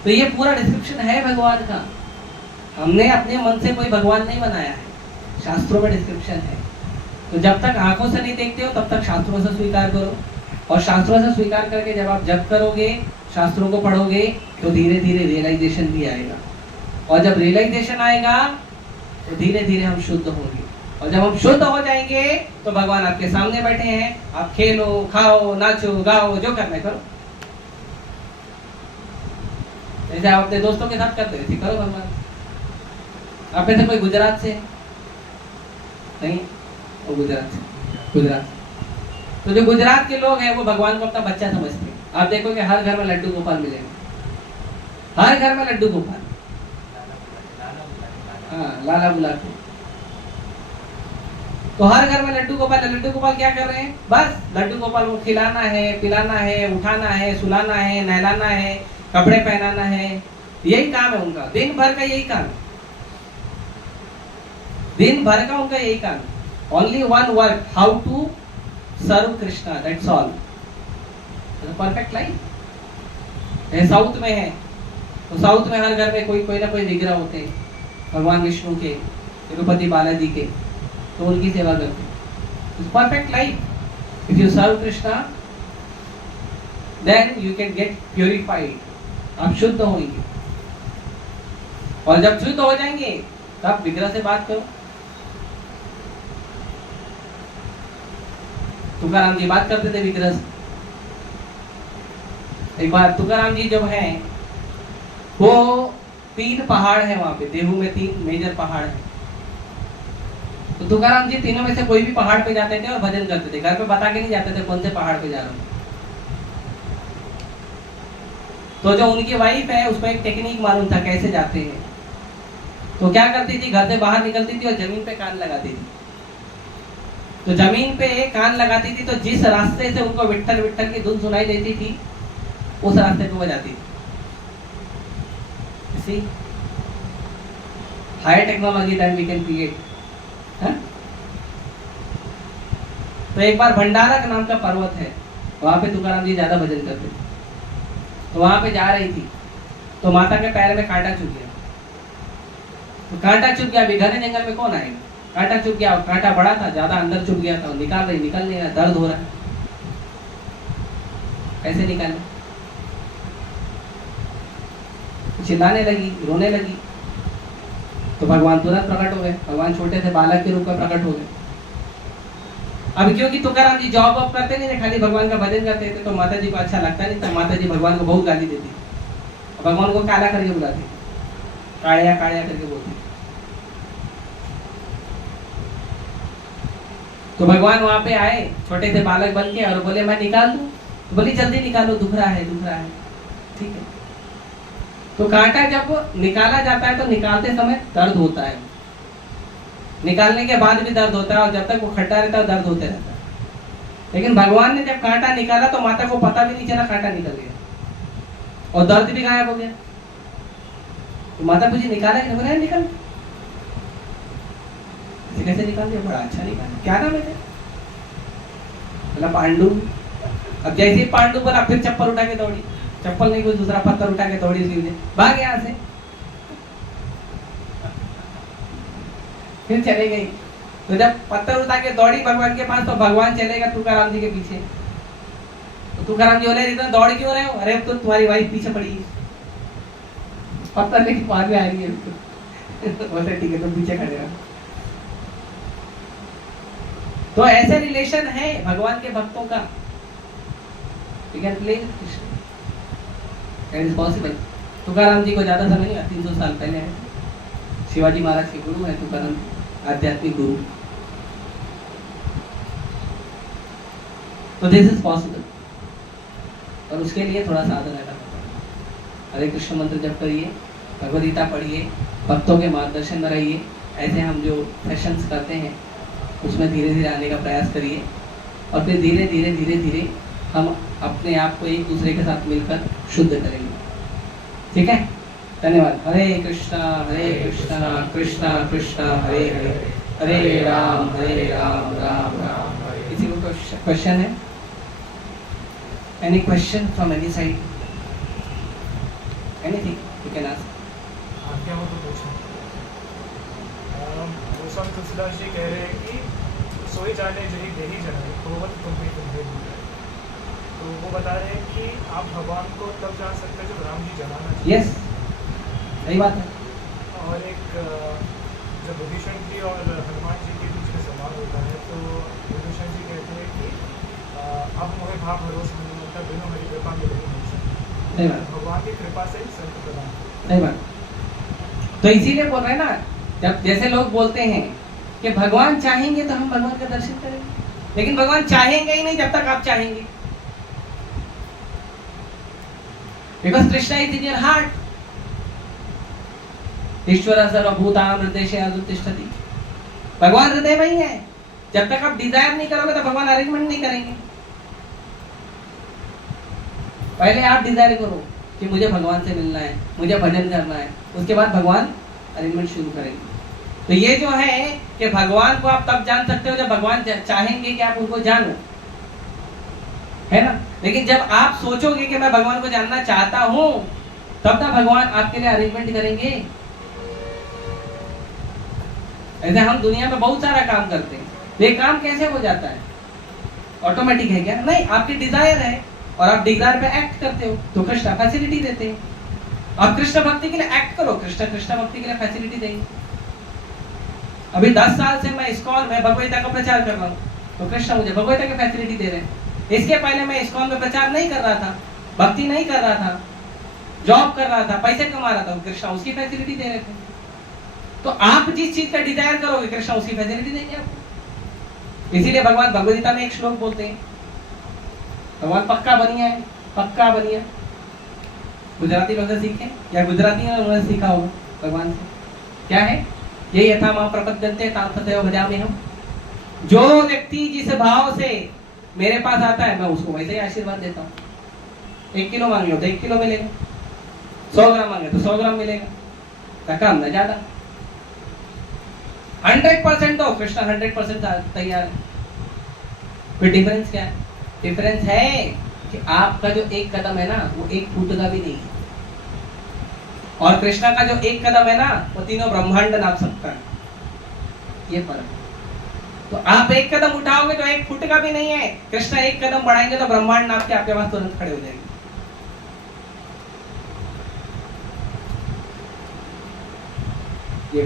तो ये पूरा डिस्क्रिप्शन है भगवान का। हमने अपने मन से कोई भगवान नहीं बनाया है, शास्त्रों में डिस्क्रिप्शन है। तो जब तक आंखों से नहीं देखते हो तब तक शास्त्रों से स्वीकार करो, और शास्त्रों से स्वीकार करके जब आप जप करोगे, शास्त्रों को पढ़ोगे, तो धीरे धीरे रियलाइजेशन भी आएगा। और जब रियलाइजेशन आएगा तो धीरे धीरे हम शुद्ध होंगे, और जब हम शुद्ध हो जाएंगे तो भगवान आपके सामने बैठे हैं, आप खेलो, खाओ, नाचो, गाओ, जो करना है करो। जैसे आप अपने दोस्तों के साथ करते थे, करो भगवान। आप में से कोई गुजरात से नहीं? वो गुजरात से, गुजरात। तो जो गुजरात के लोग हैं वो भगवान को अपना बच्चा समझते हैं। आप देखोगे हर घर में लड्डू गोपाल मिलेगा, हर घर में लड्डू गोपाल, हाँ लाला बुला के। तो हर घर में लड्डू गोपाल क्या कर रहे हैं? बस लड्डू गोपाल को खिलाना है, पिलाना है, उठाना है, सुलाना है, नहलाना है, कपड़े पहनाना है, यही काम है उनका। दिन भर का यही काम, दिन भर का उनका यही काम। Only one work, how to serve Krishna, that's all. Perfect life. South में है तो साउथ में हर घर में कोई ना कोई विग्रह होते हैं भगवान विष्णु के, तिरुपति बालाजी के, तो उनकी सेवा करते हैं। Perfect life. If you serve Krishna then you can get purified, आप शुद्ध होंगे। और जब शुद्ध हो जाएंगे तब विग्रह से बात करो। तुकाराम जी बात करते थे विग्रह से। एक बार तुकाराम जी जब हैं वो 3 पहाड़ है वहां पे, देहू में 3 मेजर पहाड़ है। तो तुकाराम जी तीनों में से कोई भी पहाड़ पे जाते थे और भजन करते थे। घर पे बता के नहीं जाते थे कौन से पहाड़ पे जा रहे हो। तो जो उनकी वाइफ है उसको एक टेक्निक मालूम था कैसे जाते हैं। तो क्या करती थी, घर से बाहर निकलती थी और जमीन पे कान लगाती थी। तो जमीन पे कान लगाती थी तो जिस रास्ते से उनको विट्ठल विट्ठल की धुन सुनाई देती थी उस रास्ते पे वो जाती थी। See? Higher technology that we can create. तो एक बार भंडारा नाम का पर्वत है, वहां पे तुकाराम जी ज्यादा भजन करते थे। तो वहां पे जा रही थी तो माता के पैर में कांटा चुभ गया। तो कांटा चुभ गया, अभी घने जंगल में कौन आएगा। कांटा चुभ गया, कांटा बड़ा था, ज्यादा अंदर चुभ गया था, निकाल रही निकल नहीं रहा, दर्द हो रहा है, कैसे निकाले। चिल्लाने लगी, रोने लगी। तो भगवान तुरंत प्रकट हो गए। भगवान छोटे से बालक के रूप में प्रकट हो गए। अब क्योंकि तुकाराम जी जॉब वॉब करते नहीं थे, खाली भगवान का भजन करते थे, तो माता जी को अच्छा लगता नहीं था। माता जी भगवान को बहुत गाली देती, भगवान को काला करके बुलाती, कालिया कालिया करके बोलती। तो भगवान वहां पे आए छोटे से बालक बन के और बोले मैं निकाल दूं। तो बोली जल्दी निकालो, दुख रहा है, दुख रहा है। ठीक है। तो कांटा जब निकाला जाता है तो निकालते समय दर्द होता है, निकालने के बाद भी दर्द होता है, और जब तक वो खट्टा रहता है दर्द होते रहता है। लेकिन भगवान ने जब कांटा निकाला तो माता को पता भी नहीं चला कांटा निकल गया और दर्द भी गायब हो गया। तो माता पूछी निकाला कि नहीं, निकल। कैसे निकाल दिया, बड़ा अच्छा निकाला, क्या नाम है, बोला पांडु। अब जैसे ही पांडु बोला फिर चप्पल उठा के दौड़ी, चप्पल नहीं कोई दूसरा पत्थर उठा के दौड़ी सी, भाग यहाँ से, फिर चले गई। तो जब पत्थर उठा के दौड़ी भगवान के पास तो भगवान चलेगा तुकाराम जी के पीछे। तो तुकाराम जी बोले इतना दौड़ क्यों रहे हो, अरे तो तुम्हारी वाइफ पीछे पड़ी है, पत्थर लेके बाद में आ रही है। बोले ठीक है तुम पीछे खड़े रहो। तो ऐसे रिलेशन है भगवान के भक्तों का। You can play with Krishna. That is possible. Tukaram जी को ज्यादा समय नहीं, 300 साल पहले है, शिवाजी महाराज के गुरु है तुकाराम, आध्यात्मिक गुरु। तो दिस इज पॉसिबल, और उसके लिए थोड़ा साधन रहना पड़ता है। हरे कृष्ण मंत्र जप करिए, भगवद गीता पढ़िए, भक्तों के मार्गदर्शन में रहिए। ऐसे हम जो सेशंस करते हैं उसमें धीरे धीरे आने का प्रयास करिए, और फिर धीरे धीरे धीरे धीरे हम अपने आप को एक दूसरे के साथ मिलकर शुद्ध करेंगे। ठीक है, धन्यवाद। हरे कृष्णा कृष्णा कृष्णा हरे हरे, हरे राम राम राम। किसी को क्वेश्चन है? Any question from any side? Anything you can ask. क्या हो तो पूछो। गोस्वामी तुलसीदास जी कह रहे हैं कि सोई जाने जही देही जनाए भगवत तुम्हें तुम्हें। तो वो बता रहे हैं कि आप भगवान को तब जान सकते हैं जब राम जी जनाना चाहिए। यस, सही बात है। और एक जब विभीषण जी और हनुमान जी के बीच में संवाद होता है तो विभीषण जी कहते हैं कि अब मुझे भाव भरोसा नहीं होता, बिना मेरी कृपा के नहीं मिल सकती। भगवान की कृपा से ही संत प्रदान। सही बात। तो इसीलिए बोल रहे हैं ना, जब जैसे लोग बोलते हैं कि भगवान चाहेंगे तो हम भगवान का दर्शन करेंगे, लेकिन भगवान चाहेंगे ही नहीं जब तक आप चाहेंगे। Because Krishna is in your heart. ईश्वर सर्वभूतानां हृदयेषु तिष्ठति। भगवान हृदय में ही है। जब तक आप डिजायर नहीं करोगे तो भगवान अरेंजमेंट नहीं करेंगे। पहले आप डिजायर करो कि मुझे भगवान से मिलना है, मुझे भजन करना है, उसके बाद भगवान अरेंजमेंट शुरू करेंगे। तो ये जो है कि भगवान को आप तब जान सकते हो जब भगवान चाहेंगे कि आप उनको जानो, है ना। लेकिन जब आप सोचोगे कि मैं भगवान को जानना चाहता हूं, तब ना भगवान आपके लिए अरेंजमेंट करेंगे। ऐसे हम दुनिया में बहुत सारा काम करते हैं, ये काम कैसे हो जाता है? ऑटोमेटिक है क्या? नहीं, आपकी डिजायर है और आप डिजायर पे एक्ट करते हो तो कृष्ण फैसिलिटी देते हैं। अब कृष्ण भक्ति के लिए एक्ट करो, कृष्ण कृष्ण भक्ति के लिए फैसिलिटी देंगे। अभी 10 साल से मैं इस्कॉन में भगवद गीता का प्रचार कर रहा हूँ, तो कृष्ण मुझे भगवद गीता की फैसिलिटी दे रहे हैं। इसके पहले मैं इस्कॉन में प्रचार नहीं कर रहा था, भक्ति नहीं कर रहा था, जॉब कर रहा था, पैसे कमा रहा था, कृष्ण उसकी फैसिलिटी दे रहे थे। तो आप जिस चीज का डिजायर करोगे कृष्ण उसकी फैसिलिटी देंगे आपको। इसीलिए भगवान भगवद गीता में एक श्लोक बोलते हैं, भगवान पक्का बनिया है, पक्का बनिया। गुजराती लोग से सीखे या गुजराती में उन्होंने सीखा होगा भगवान से, क्या है ये यथा मां प्रपद्यन्ते तां तथैव भजामि हम। जो व्यक्ति जिस भाव से मेरे पास आता है मैं उसको वैसे ही आशीर्वाद देता हूँ। 1 किलो मांगे हो तो 1 किलो मिलेगा, 100 ग्राम मांगे तो 100 ग्राम मिलेगा, कम न ज्यादा। 100% दो, कृष्ण 100% तैयार है। फिर डिफरेंस क्या है? डिफरेंस है कि आपका जो एक कदम है ना वो 1 फुट का भी नहीं है, और कृष्णा का जो 1 कदम है ना वो तीनों ब्रह्मांड नाप सकता है। ये फर्क। तो आप 1 कदम उठाओगे तो 1 फुट का भी नहीं है, कृष्णा 1 कदम बढ़ाएंगे तो ब्रह्मांड नाप के आपके पास तुरंत खड़े हो जाएंगे। ये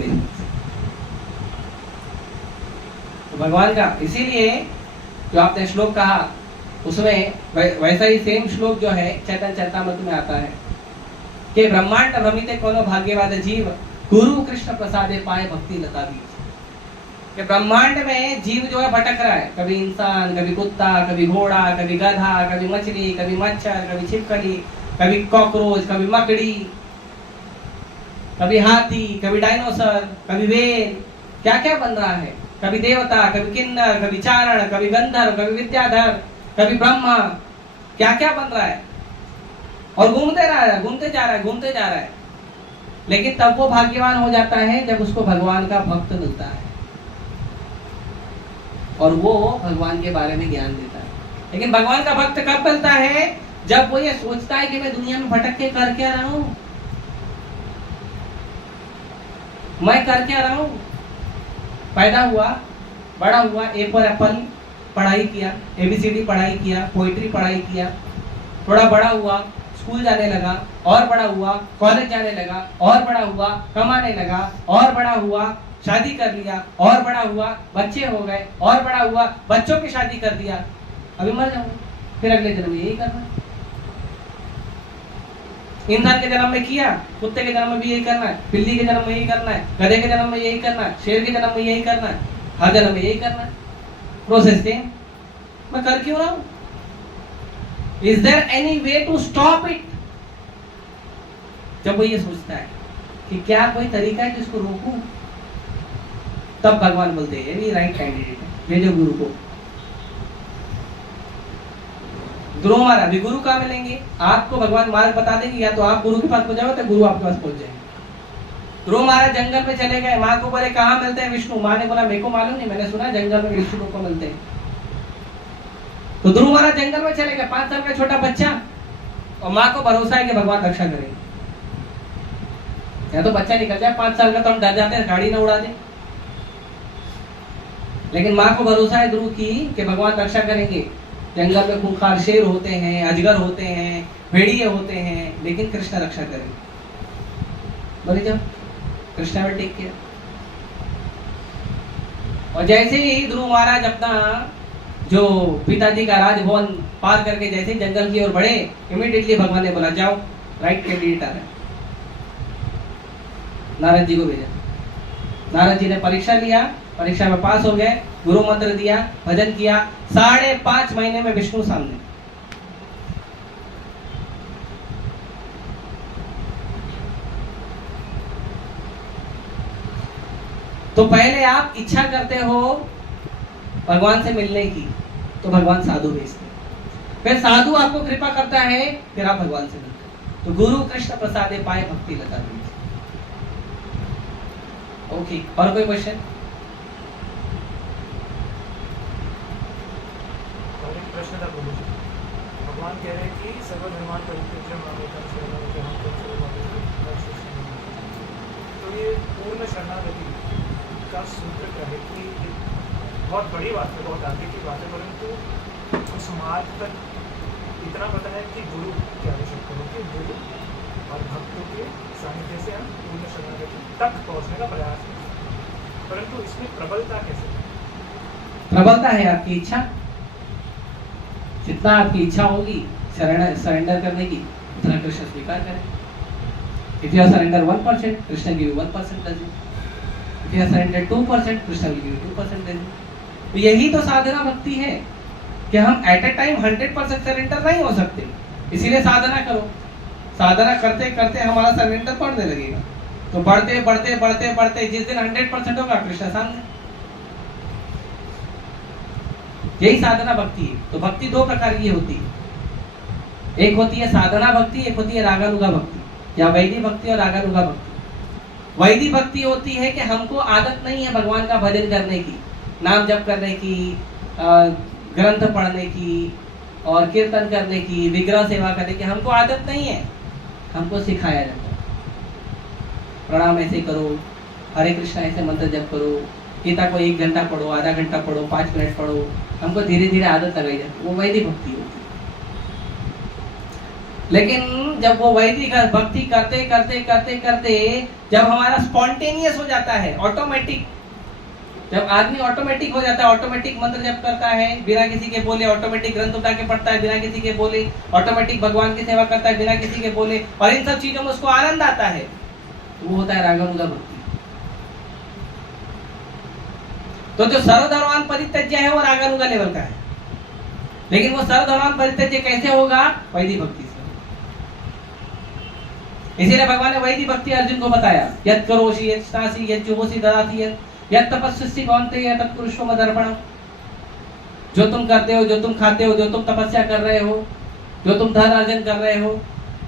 तो भगवान का, इसीलिए जो आपने श्लोक कहा उसमें वैसा ही सेम श्लोक जो है चैतन्य चरितामृत में आता है कि ब्रह्मांड भ्रमिते कोनो भाग्यवाद जीव गुरु कृष्ण प्रसादे पाए भक्ति लता बीज। कि ब्रह्मांड में जीव जो है भटक रहा है, कभी इंसान, कभी कुत्ता, कभी घोड़ा, कभी गधा, कभी मछली, कभी मच्छर, कभी छिपकली, कभी कॉकरोच, कभी मकड़ी, कभी हाथी, कभी डायनोसर, कभी वेल, क्या क्या बन रहा है, कभी देवता, कभी किन्नर, कभी चारण, कभी गंधर्व, कभी विद्याधर, कभी ब्रह्मा, क्या क्या बन रहा है, और घूमते रहा है, घूमते जा रहा है, घूमते जा रहा है। लेकिन तब वो भाग्यवान हो जाता है जब उसको भगवान का भक्त मिलता है और वो भगवान के बारे में ज्ञान देता है। लेकिन भगवान का भक्त कब मिलता है? जब वो ये सोचता है कि मैं दुनिया में भटक के कर क्या रहा हूं, मैं कर क्या रहा हूं। पैदा हुआ, बड़ा हुआ, ए फॉर एप्पल पढ़ाई किया, ABCD पढ़ाई किया, पोइट्री पढ़ाई किया, थोड़ा बड़ा हुआ, स्कूल जाने लगा, और बड़ा हुआ, कॉलेज जाने लगा, और बड़ा हुआ, कमाने लगा, और बड़ा हुआ, शादी कर लिया, और बड़ा हुआ, बच्चे हो गए, और बड़ा हुआ, बच्चों की शादी कर दिया, अभी मर जाऊंगा, फिर अगले जन्म में यही करना। इंसान के जन्म में किया, कुत्ते के जन्म में भी यही करना है, बिल्ली के जन्म में यही करना है, गधे के जन्म में यही करना है, शेर के जन्म में यही करना है, हर जन्म में यही करना है। Process same. मैं कर क्यों रहा हूं? Is there any way to stop it? जब वो ये सोचता है कि क्या कोई तरीका है जिसको रोकूं, तब भगवान बोलते हैं ये भी राइट कैंडिडेट है, भेजो गुरु को। गुरु हमारा भी, गुरु कहाँ मिलेंगे? आपको भगवान मार्ग बता देंगे, या तो आप गुरु के पास पहुंच जाओ तो गुरु आपके पास पहुंच जाएंगे। ध्रुव महाराज जंगल में चले गए, माँ को बोले कहाँ मिलते हैं विष्णु? माँ ने बोला मेरे को मालूम नहीं, मैंने सुना जंगल में विष्णु को मिलते हैं। तो ध्रुव महाराज जंगल में चले गए, 5 साल का छोटा बच्चा, और माँ को भरोसा है कि भगवान रक्षा करेंगे। या तो बच्चा निकल जाए, 5 साल का तो हम डर जाते हैं गाड़ी ना उड़ा दे, लेकिन माँ को भरोसा है ध्रुव की कि भगवान रक्षा करेंगे। जंगल में खूंखार शेर होते हैं, अजगर होते हैं, भेड़िए होते हैं, लेकिन कृष्ण रक्षा करेंगे। बोले जब कृष्ण ने टेक किया, और जैसे ही ध्रुव महाराज अपना जो पिताजी का राजभवन पार करके जैसे जंगल की ओर बढ़े, इमीडिएटली भगवान ने बोला जाओ, राइट कैंडिडेट आ रहा है। नारद जी को भेजा, नारद जी ने परीक्षा लिया, परीक्षा में पास हो गए, गुरु मंत्र दिया, भजन किया, 5.5 महीने में विष्णु सामने। तो पहले आप इच्छा करते हो भगवान से मिलने की, तो भगवान साधु भेजते हैं, फिर साधु आपको कृपा करता है, फिर आप भगवान से मिलते हैं। तो गुरु कृष्ण प्रसादे पाए भक्ति लता बीज। ओके, और कोई क्वेश्चन? और एक प्रश्न था बोलो जी। भगवान कह रहे हैं कि सर्वधर्मान परित्यज्य मामेकं शरणं व्रजं तो ये पूर्ण शरणागति का सूत्र क्या है? कि बहुत बड़ी बात है, बहुत आगे की बात है, परंतु उस मार्ग तक इतना पता है कि गुरु की आवश्यकता है, कि गुरु और भक्तों के सानिध्य से हम पूर्ण शरणागति तक पहुंचने का प्रयास करें। परंतु इसमें प्रबलता कैसे? प्रबलता है आपकी इच्छा। जितना आपकी इच्छा होगी सरेंडर करने की, उतना कृष्ण स्वीकार करें। If you surrender 1%, Krishna give you 1% blessing. If you surrender 2%, Krishna will give you 2% blessing. तो यही तो साधना भक्ति है कि हम एट ए टाइम 100% सरेंडर नहीं हो सकते, इसीलिए साधना करो। साधना करते करते हमारा सरेंडर बढ़ने लगेगा, तो बढ़ते बढ़ते बढ़ते बढ़ते जिस दिन 100% होगा कृष्ण सामने। यही साधना भक्ति है। तो भक्ति दो प्रकार की होती है, एक होती है साधना भक्ति, एक होती है रागानुगा भक्ति या वैदिक भक्ति और रागानुगा भक्ति। वैदिक भक्ति होती है कि हमको आदत नहीं है भगवान का भजन करने की, नाम जप करने की, ग्रंथ पढ़ने की और कीर्तन करने की, विग्रह सेवा करने की, हमको आदत नहीं है। हमको सिखाया जाता है प्रणाम ऐसे करो, हरे कृष्णा ऐसे मंत्र जप करो, गीता को 1 घंटा पढ़ो, आधा घंटा पढ़ो, 5 मिनट पढ़ो। हमको धीरे धीरे आदत लगाई जाती है, वो वैदिक भक्ति होती है। लेकिन जब वो वैदिक भक्ति करते करते करते करते जब हमारा स्पॉन्टेनियस हो जाता है, ऑटोमेटिक, जब आदमी ऑटोमेटिक हो जाता है, ऑटोमेटिक मंत्र जप करता है बिना किसी के बोले, ऑटोमेटिक ग्रंथ उठा के पढ़ता है बिना किसी के बोले, ऑटोमेटिक भगवान की सेवा करता है बिना किसी के बोले, और इन सब चीजों में उसको आनंद आता है, वो होता है रागानुगा भक्ति। तो जो सर्वधर्मान परित्यज्य है वो रागानुगा लेवल का है, लेकिन वो सर्वधर्मान परित्यज्य कैसे होगा? वैदिक भक्ति से। इसीलिए भगवान ने वैदिक भक्ति अर्जुन को बताया, यत् करोषि यत् स्नासि यत् जुहोषि ददाति यत् तपस्विसि कौन्तेय तत् कुरुष्व मदर्पणम्। जो तुम करते हो, जो तुम खाते हो, जो तुम तपस्या कर रहे हो, जो तुम धन अर्जन कर रहे हो,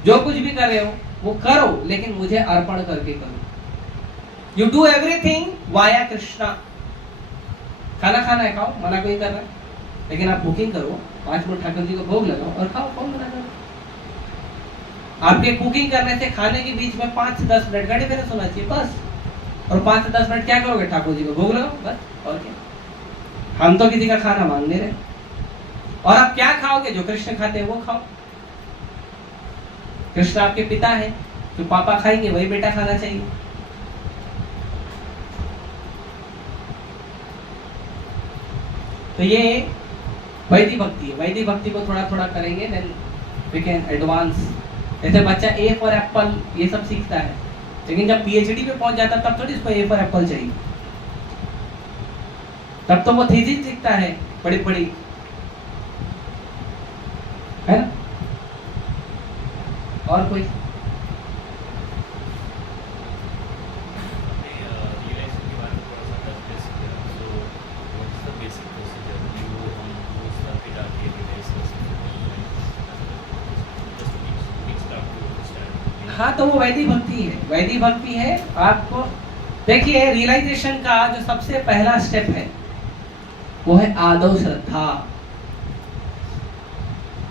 जो कुछ भी कर रहे हो वो करो, लेकिन मुझे अर्पण करके करो। You do everything via Krishna. खाना खाना है खाओ, मना कोई कर रहा है, लेकिन आप बुकिंग करो, 5 मिनट ठाकुर जी को भोग लगाओ और खाओ, कौन मना कर रहा है? आपके कुकिंग करने से खाने के बीच में 5 से 10 मिनट घड़ी मैंने सुना चाहिए बस, और 5 से 10 मिनट क्या करोगे? ठाकुर जी को भोग लगाओ बस, और क्या। हम तो किसी का खाना मांग नहीं रहे। और आप क्या खाओगे? जो कृष्ण खाते हैं वो खाओ। कृष्ण आपके पिता है, जो पापा खाएंगे वही बेटा खाना चाहिए। तो ये वैदिक भक्ति है। वैदिक भक्ति को थोड़ा थोड़ा करेंगे, देन वी कैन एडवांस। जैसे बच्चा ए फॉर एप्पल ये सब सीखता है, लेकिन जब पीएचडी पे पहुंच जाता है तब थोड़ी इसको ए फॉर एप्पल चाहिए, तब तो वो थीसिस लिखता है बड़ी बड़ी, है ना? और कोई हाँ, तो वो वैदिक भक्ति है। वैदिक भक्ति है। आपको देखिए, रियलाइजेशन का जो सबसे पहला स्टेप है वो है आदौ श्रद्धा।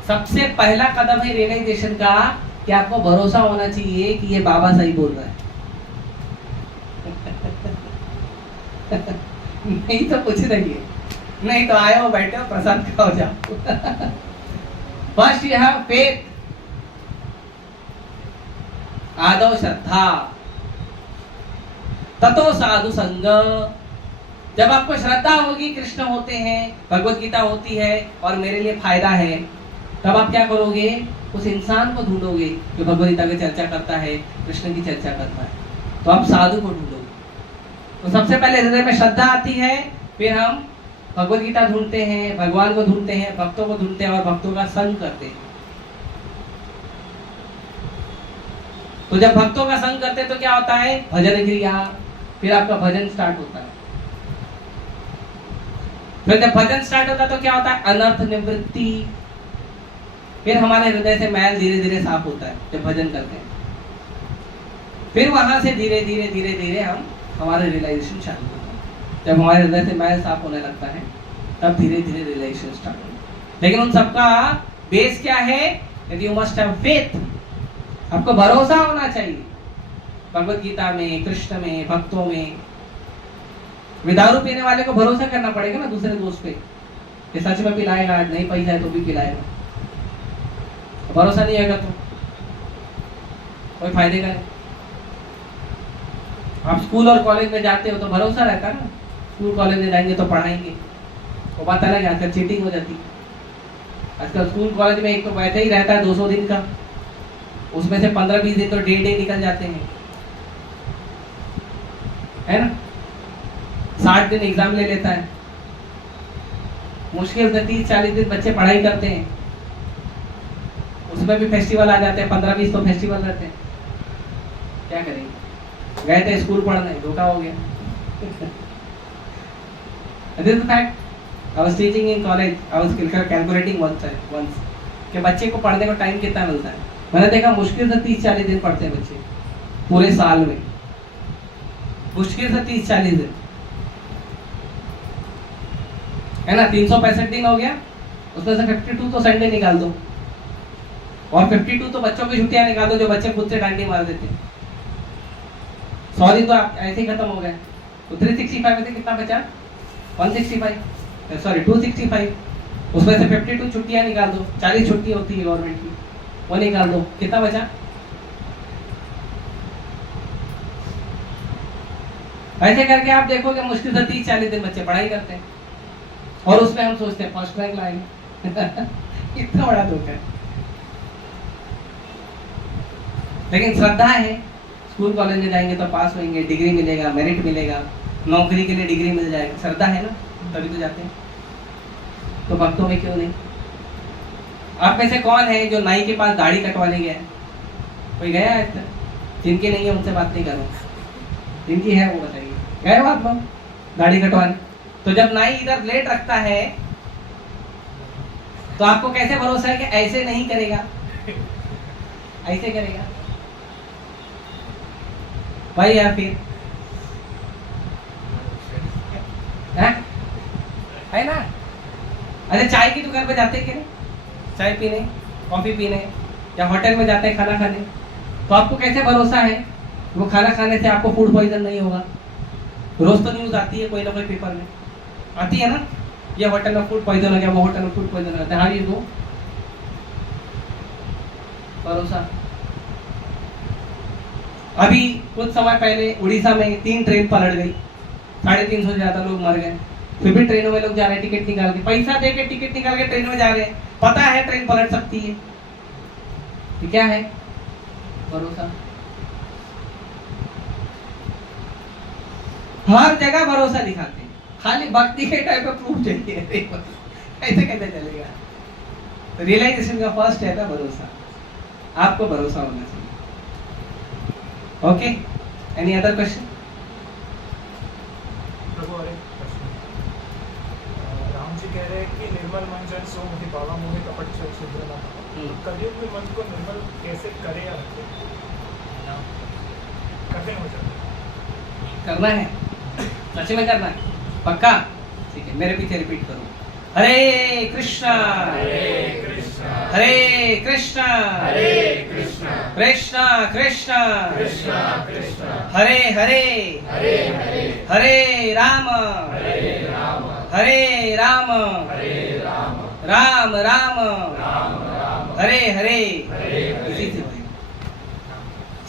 सबसे पहला कदम है रियलाइजेशन का कि आपको भरोसा होना चाहिए कि ये बाबा सही बोल रहा है। नहीं तो कुछ नहीं है, नहीं तो आए हो बैठे हो प्रसाद खाओ जाओ। फर्स्ट यू हैव फेथ, आदौ श्रद्धा, ततो साधु संग। जब आपको श्रद्धा होगी कृष्ण होते हैं, भगवत गीता होती है और मेरे लिए फायदा है, तब आप क्या करोगे? उस इंसान को ढूंढोगे जो भगवत गीता की चर्चा करता है, कृष्ण की चर्चा करता है। तो आप साधु को ढूंढोगे। तो सबसे पहले हृदय में श्रद्धा आती है, फिर हम भगवत गीता ढूंढते हैं, भगवान को ढूंढते हैं, भक्तों को ढूंढते हैं और भक्तों का संग करते हैं। तो जब भक्तों का संग करते हैं तो क्या होता है? भजन क्रिया, फिर आपका भजन स्टार्ट होता है। फिर जब भजन स्टार्ट होता है तो क्या होता है? अनर्थ निवृत्ति। फिर हमारे हृदय से मैल धीरे धीरे साफ होता है जब भजन करते हैं। फिर वहां से धीरे धीरे धीरे धीरे हम हमारे रियलाइजेशन चालू होता है। जब हमारे हृदय से मैल साफ होने लगता है तब धीरे धीरे रियलाइजेशन स्टार्ट होता है। लेकिन उन सबका बेस क्या है? You must have faith. आपको भरोसा होना चाहिए भगवत गीता में, कृष्ण में, भक्तों में। दारू पीने वाले को भरोसा करना पड़ेगा ना दूसरे दोस्त पे कि सच में पिलाएगा, आज नहीं पैसा है तो भी पिलाएगा। भरोसा नहीं आएगा तो कोई फायदे का नहीं। आप स्कूल और कॉलेज में जाते हो तो भरोसा रहता है ना, स्कूल कॉलेज में जाएंगे तो पढ़ाएंगे, वो बात अलग है। आजकल चीटिंग हो जाती है। आजकल स्कूल कॉलेज में एक तो वैसे ही रहता है 200 दिन का, उसमें से 15-20 दिन तो डे निकल जाते हैं, है ना। 60 दिन एग्जाम ले लेता है, मुश्किल से 30-40 दिन बच्चे पढ़ाई करते हैं, उसमें भी फेस्टिवल आ जाते हैं, 15-20 तो फेस्टिवल रहते हैं। क्या करेंगे, गए थे स्कूल पढ़ने, धोखा हो गया। This is the fact. I was teaching in college. I was calculating once कि बच्चे को पढ़ने को टाइम कितना मिलता है। मैंने देखा मुश्किल से 30-40 दिन पढ़ते हैं बच्चे पूरे साल में, मुश्किल से 30-40 दिन, है ना। 365 दिन हो गया, उसमें से 52 तो संडे निकाल दो, और 52 तो बच्चों की छुट्टियां निकाल दो जो बच्चे खुद से डांडी मार देते हैं। 100 दिन तो ऐसे ही खत्म हो गए। तो 365 में से कितना बचा, 265, उसमें से 52 छुट्टियां निकाल दो, 40 छुट्टी होती है गवर्नमेंट की, वो निकाल दो, कितना बचा। ऐसे करके आप देखोगे मुश्किल से 30-40 दिन बच्चे पढ़ाई करते हैं, और उसमें हम सोचते हैं फर्स्ट रैंक लाएंगे। इतना बड़ा धोखा है। लेकिन श्रद्धा है, स्कूल कॉलेज में जाएंगे तो पास होंगे, डिग्री मिलेगा, मेरिट मिलेगा, नौकरी के लिए डिग्री मिल जाएगा, श्रद्धा है ना, तभी तो जाते हैं। तो भक्तों में क्यों नहीं। आप में से कौन है जो नाई के पास दाढ़ी कटवाने गया है, कोई गया है तक? जिनकी नहीं है उनसे बात नहीं करो, जिनकी है वो बताइए, गए हो आप लोग दाढ़ी कटवाने? तो जब नाई इधर प्लेट रखता है तो आपको कैसे भरोसा है कि ऐसे नहीं करेगा, ऐसे करेगा भाई, या फिर है ना। अरे चाय की दुकान पे जाते कि नहीं, चाय पीने, कॉफी पीने, या होटल में जाते हैं खाना खाने, तो आपको कैसे भरोसा है वो खाना खाने से आपको फूड पॉइजन नहीं होगा। रोज तो न्यूज आती है कोई ना कोई पेपर में आती है ना, ये होटल में फूड पॉइजन हो गया, वो होटल में फूड पॉइजन हो गया। हाँ, ये दो भरोसा। अभी कुछ समय पहले उड़ीसा में 3 ट्रेन पलट गई, 350 से ज्यादा लोग मर गए, फिर भी ट्रेनों में लोग जा रहे हैं, टिकट निकाल के, पैसा दे के टिकट निकाल के ट्रेन में जा रहे हैं, पता है ट्रेन पलट सकती है। तो क्या है भरोसा। हर जगह भरोसा दिखाते हैं, खाली भक्ति के टाइप पे प्रूफ चाहिए। ऐसे कैसे चलेगा। तो रियलाइजेशन का फर्स्ट स्टेप है भरोसा, आपको भरोसा होना चाहिए। Okay, any other question. प्रभु, और एक प्रश्न। राम जी कह रहे हैं कि निर्मल मन जन सो मोहि पावा, मोहि कपट छल छिद्र न पावा। कलयुग में मन को निर्मल कैसे करे या रखे, कठिन हो जाता है। करना है, सच में करना है, पक्का। ठीक है, मेरे पीछे रिपीट करो। हरे कृष्णा हरे कृष्णा हरे कृष्णा हरे कृष्णा कृष्णा कृष्णा कृष्णा कृष्णा हरे हरे हरे हरे हरे राम हरे राम हरे राम हरे राम राम राम राम राम हरे हरे। हरे इसी से भाई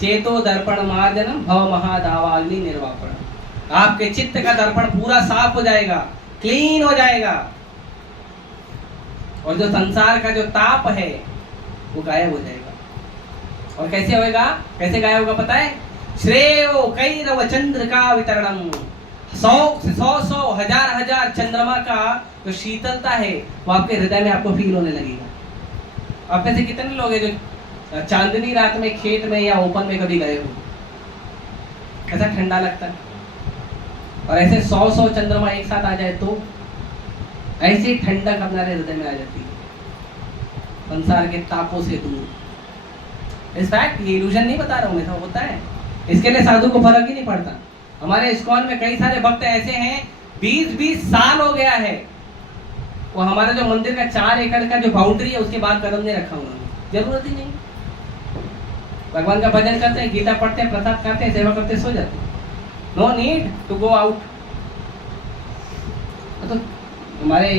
चेतो दर्पण मार्जनम भव महादावाग्नि निर्वापण। आपके चित्त का दर्पण पूरा साफ हो जाएगा, क्लीन हो जाएगा, और जो संसार का जो ताप है वो गायब हो जाएगा। और कैसे होएगा, कैसे गायब होगा पता है? श्रेयो कैरव चंद्र का वितरणम, 100 हजार चंद्रमा का जो शीतलता है वो आपके हृदय में आपको फील होने लगेगा। आप में से कितने लोग हैं जो चांदनी रात में खेत में या ओपन में कभी गए हो? कैसा ठंडा लगता है। और ऐसे 100 चंद्रमा एक साथ आ जाए तो ऐसी ठंडक हमारे हृदय में आ जाती है, संसार के तापों से दूर। इस फैक्ट ये इल्यूजन नहीं बता रहा हूं मैं, तो होता है। इसके लिए साधु को फर्क ही नहीं पड़ता। हमारे इस्कॉन में कई सारे भक्त ऐसे हैं 20-20 साल हो गया है, वो हमारा जो मंदिर का 4 एकड़ का जो बाउंड्री है उसके बाद कदम नहीं रखा उन्होंने, जरूरत ही नहीं। भगवान का भजन करते हैं, गीता पढ़ते हैं, प्रसाद खाते हैं, सेवा करते, सो जाते हैं। No need to go out. तो हमारे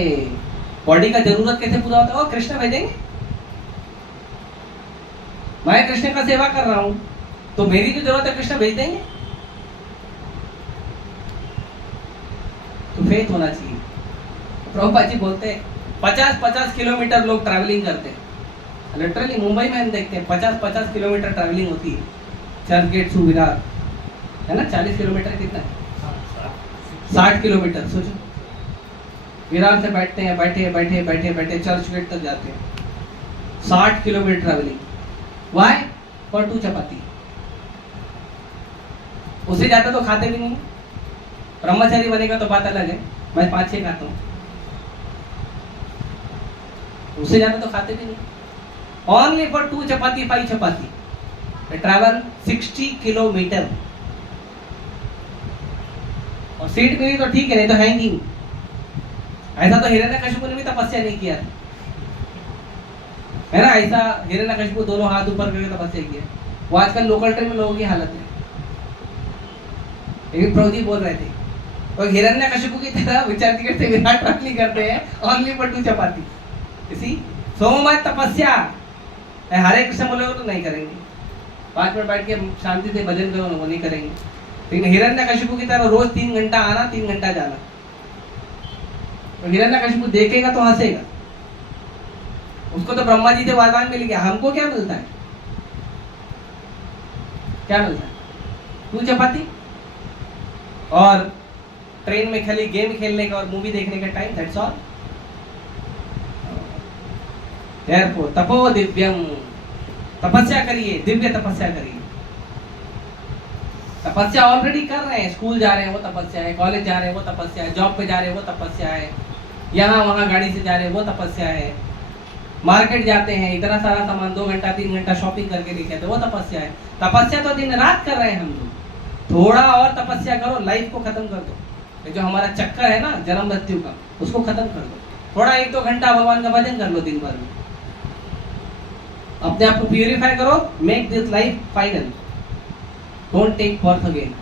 बॉडी का जरूरत कैसे पूरा होता है? कृष्ण भेजेंगे, मैं कृष्ण का सेवा कर रहा हूँ, तो मेरी जो जरूरत है कृष्ण भेज देंगे? तो फेथ होना चाहिए। प्रभुपाद जी बोलते हैं 50-50 किलोमीटर लोग ट्रैवलिंग करते हैं। लिटरली मुंबई में हम देखते हैं 50-50 किलोमीटर ट्रैवलिंग होती है चर्च गेट टू विरार, है ना? 40 किलोमीटर कितना है? 60 किलोमीटर। सोचो, विरार से बैठते हैं, बैठे चर्च गेट तक जाते हैं, 60 किलोमीटर ट्रैवलिंग। व्हाई? फॉर 2 चपाती। उससे ज्यादा तो खाते भी नहीं। ब्रह्मचारी बनेगा तो बात अलग है, मैं 5-6 खाता हूँ, उससे ज्यादा तो खाते भी नहीं। Only for 2 chapati 5 chapati travel 60 kilometre. और सीट मिली तो ठीक है, नहीं तो हैंगिंग। ऐसा तो हिरण्यकशिपु ने भी तपस्या नहीं किया, है ना? ऐसा हिरण्यकशिपु दोनों हाथ ऊपर करके तपस्या किया। वो आजकल लोकल ट्रेन में लोगों की हालत है। लेकिन प्रभु जी बोल रहे थे तो हिरण्यकशिपु की तरह विचार करते विराट ट्रैवलिंग करते हैं ओनली फॉर 2 चपाती। इसी सोमवार तपस्या हरे कृष्ण बोलोगे तो नहीं करेंगे, 5 मिनट बैठ के शांति से भजन करो, वो नहीं करेंगे। लेकिन हिरण्यकशिपु की तरह रोज 3 घंटा आना, 3 घंटा जाना। तो हिरण्यकशिपु देखेगा तो हंसेगा। उसको तो ब्रह्मा जी से वरदान मिल गया, हमको क्या मिलता है? क्या मिलता है? 2 चपाती और ट्रेन में खाली गेम खेलने का और मूवी देखने का टाइम, दैट्स ऑल। Therefore, तपो दिव्यम, तपस्या करिए, दिव्य तपस्या करिए। तपस्या ऑलरेडी कर रहे हैं, स्कूल जा रहे हैं वो तपस्या है, कॉलेज जा रहे हैं वो तपस्या है, जॉब पे जा रहे हैं वो तपस्या है, यहाँ वहाँ गाड़ी से जा रहे हैं वो तपस्या है, मार्केट जाते हैं इतना सारा सामान 2 घंटा 3 घंटा शॉपिंग करके लेके आते वो तपस्या है। तपस्या तो दिन रात कर रहे हैं हम लोग। थोड़ा और तपस्या करो, लाइफ को खत्म कर दो। ये जो हमारा चक्कर है ना जन्म मृत्यु का, उसको खत्म कर दो। थोड़ा 1-2 घंटा भगवान का भजन कर लो दिन भर में, अपने आप को प्यूरिफाई करो। Make this life final, don't take birth again.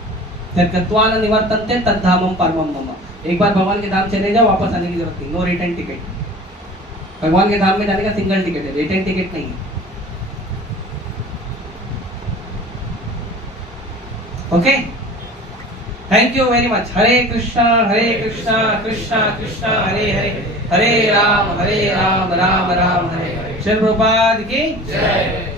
तत्त्वान निवर्तन्ते तद्धामम परमम मम। एक बार भगवान के धाम चले जाओ, वापस आने की जरूरत नहीं। No return ticket. भगवान के धाम में जाने का सिंगल टिकट है, रिटर्न टिकट नहीं है। Okay, thank you very much. Hare Krishna Krishna Krishna Hare Hare, Hare Ram Ram Ram Hare Hare. Shri Prabhupada की जय।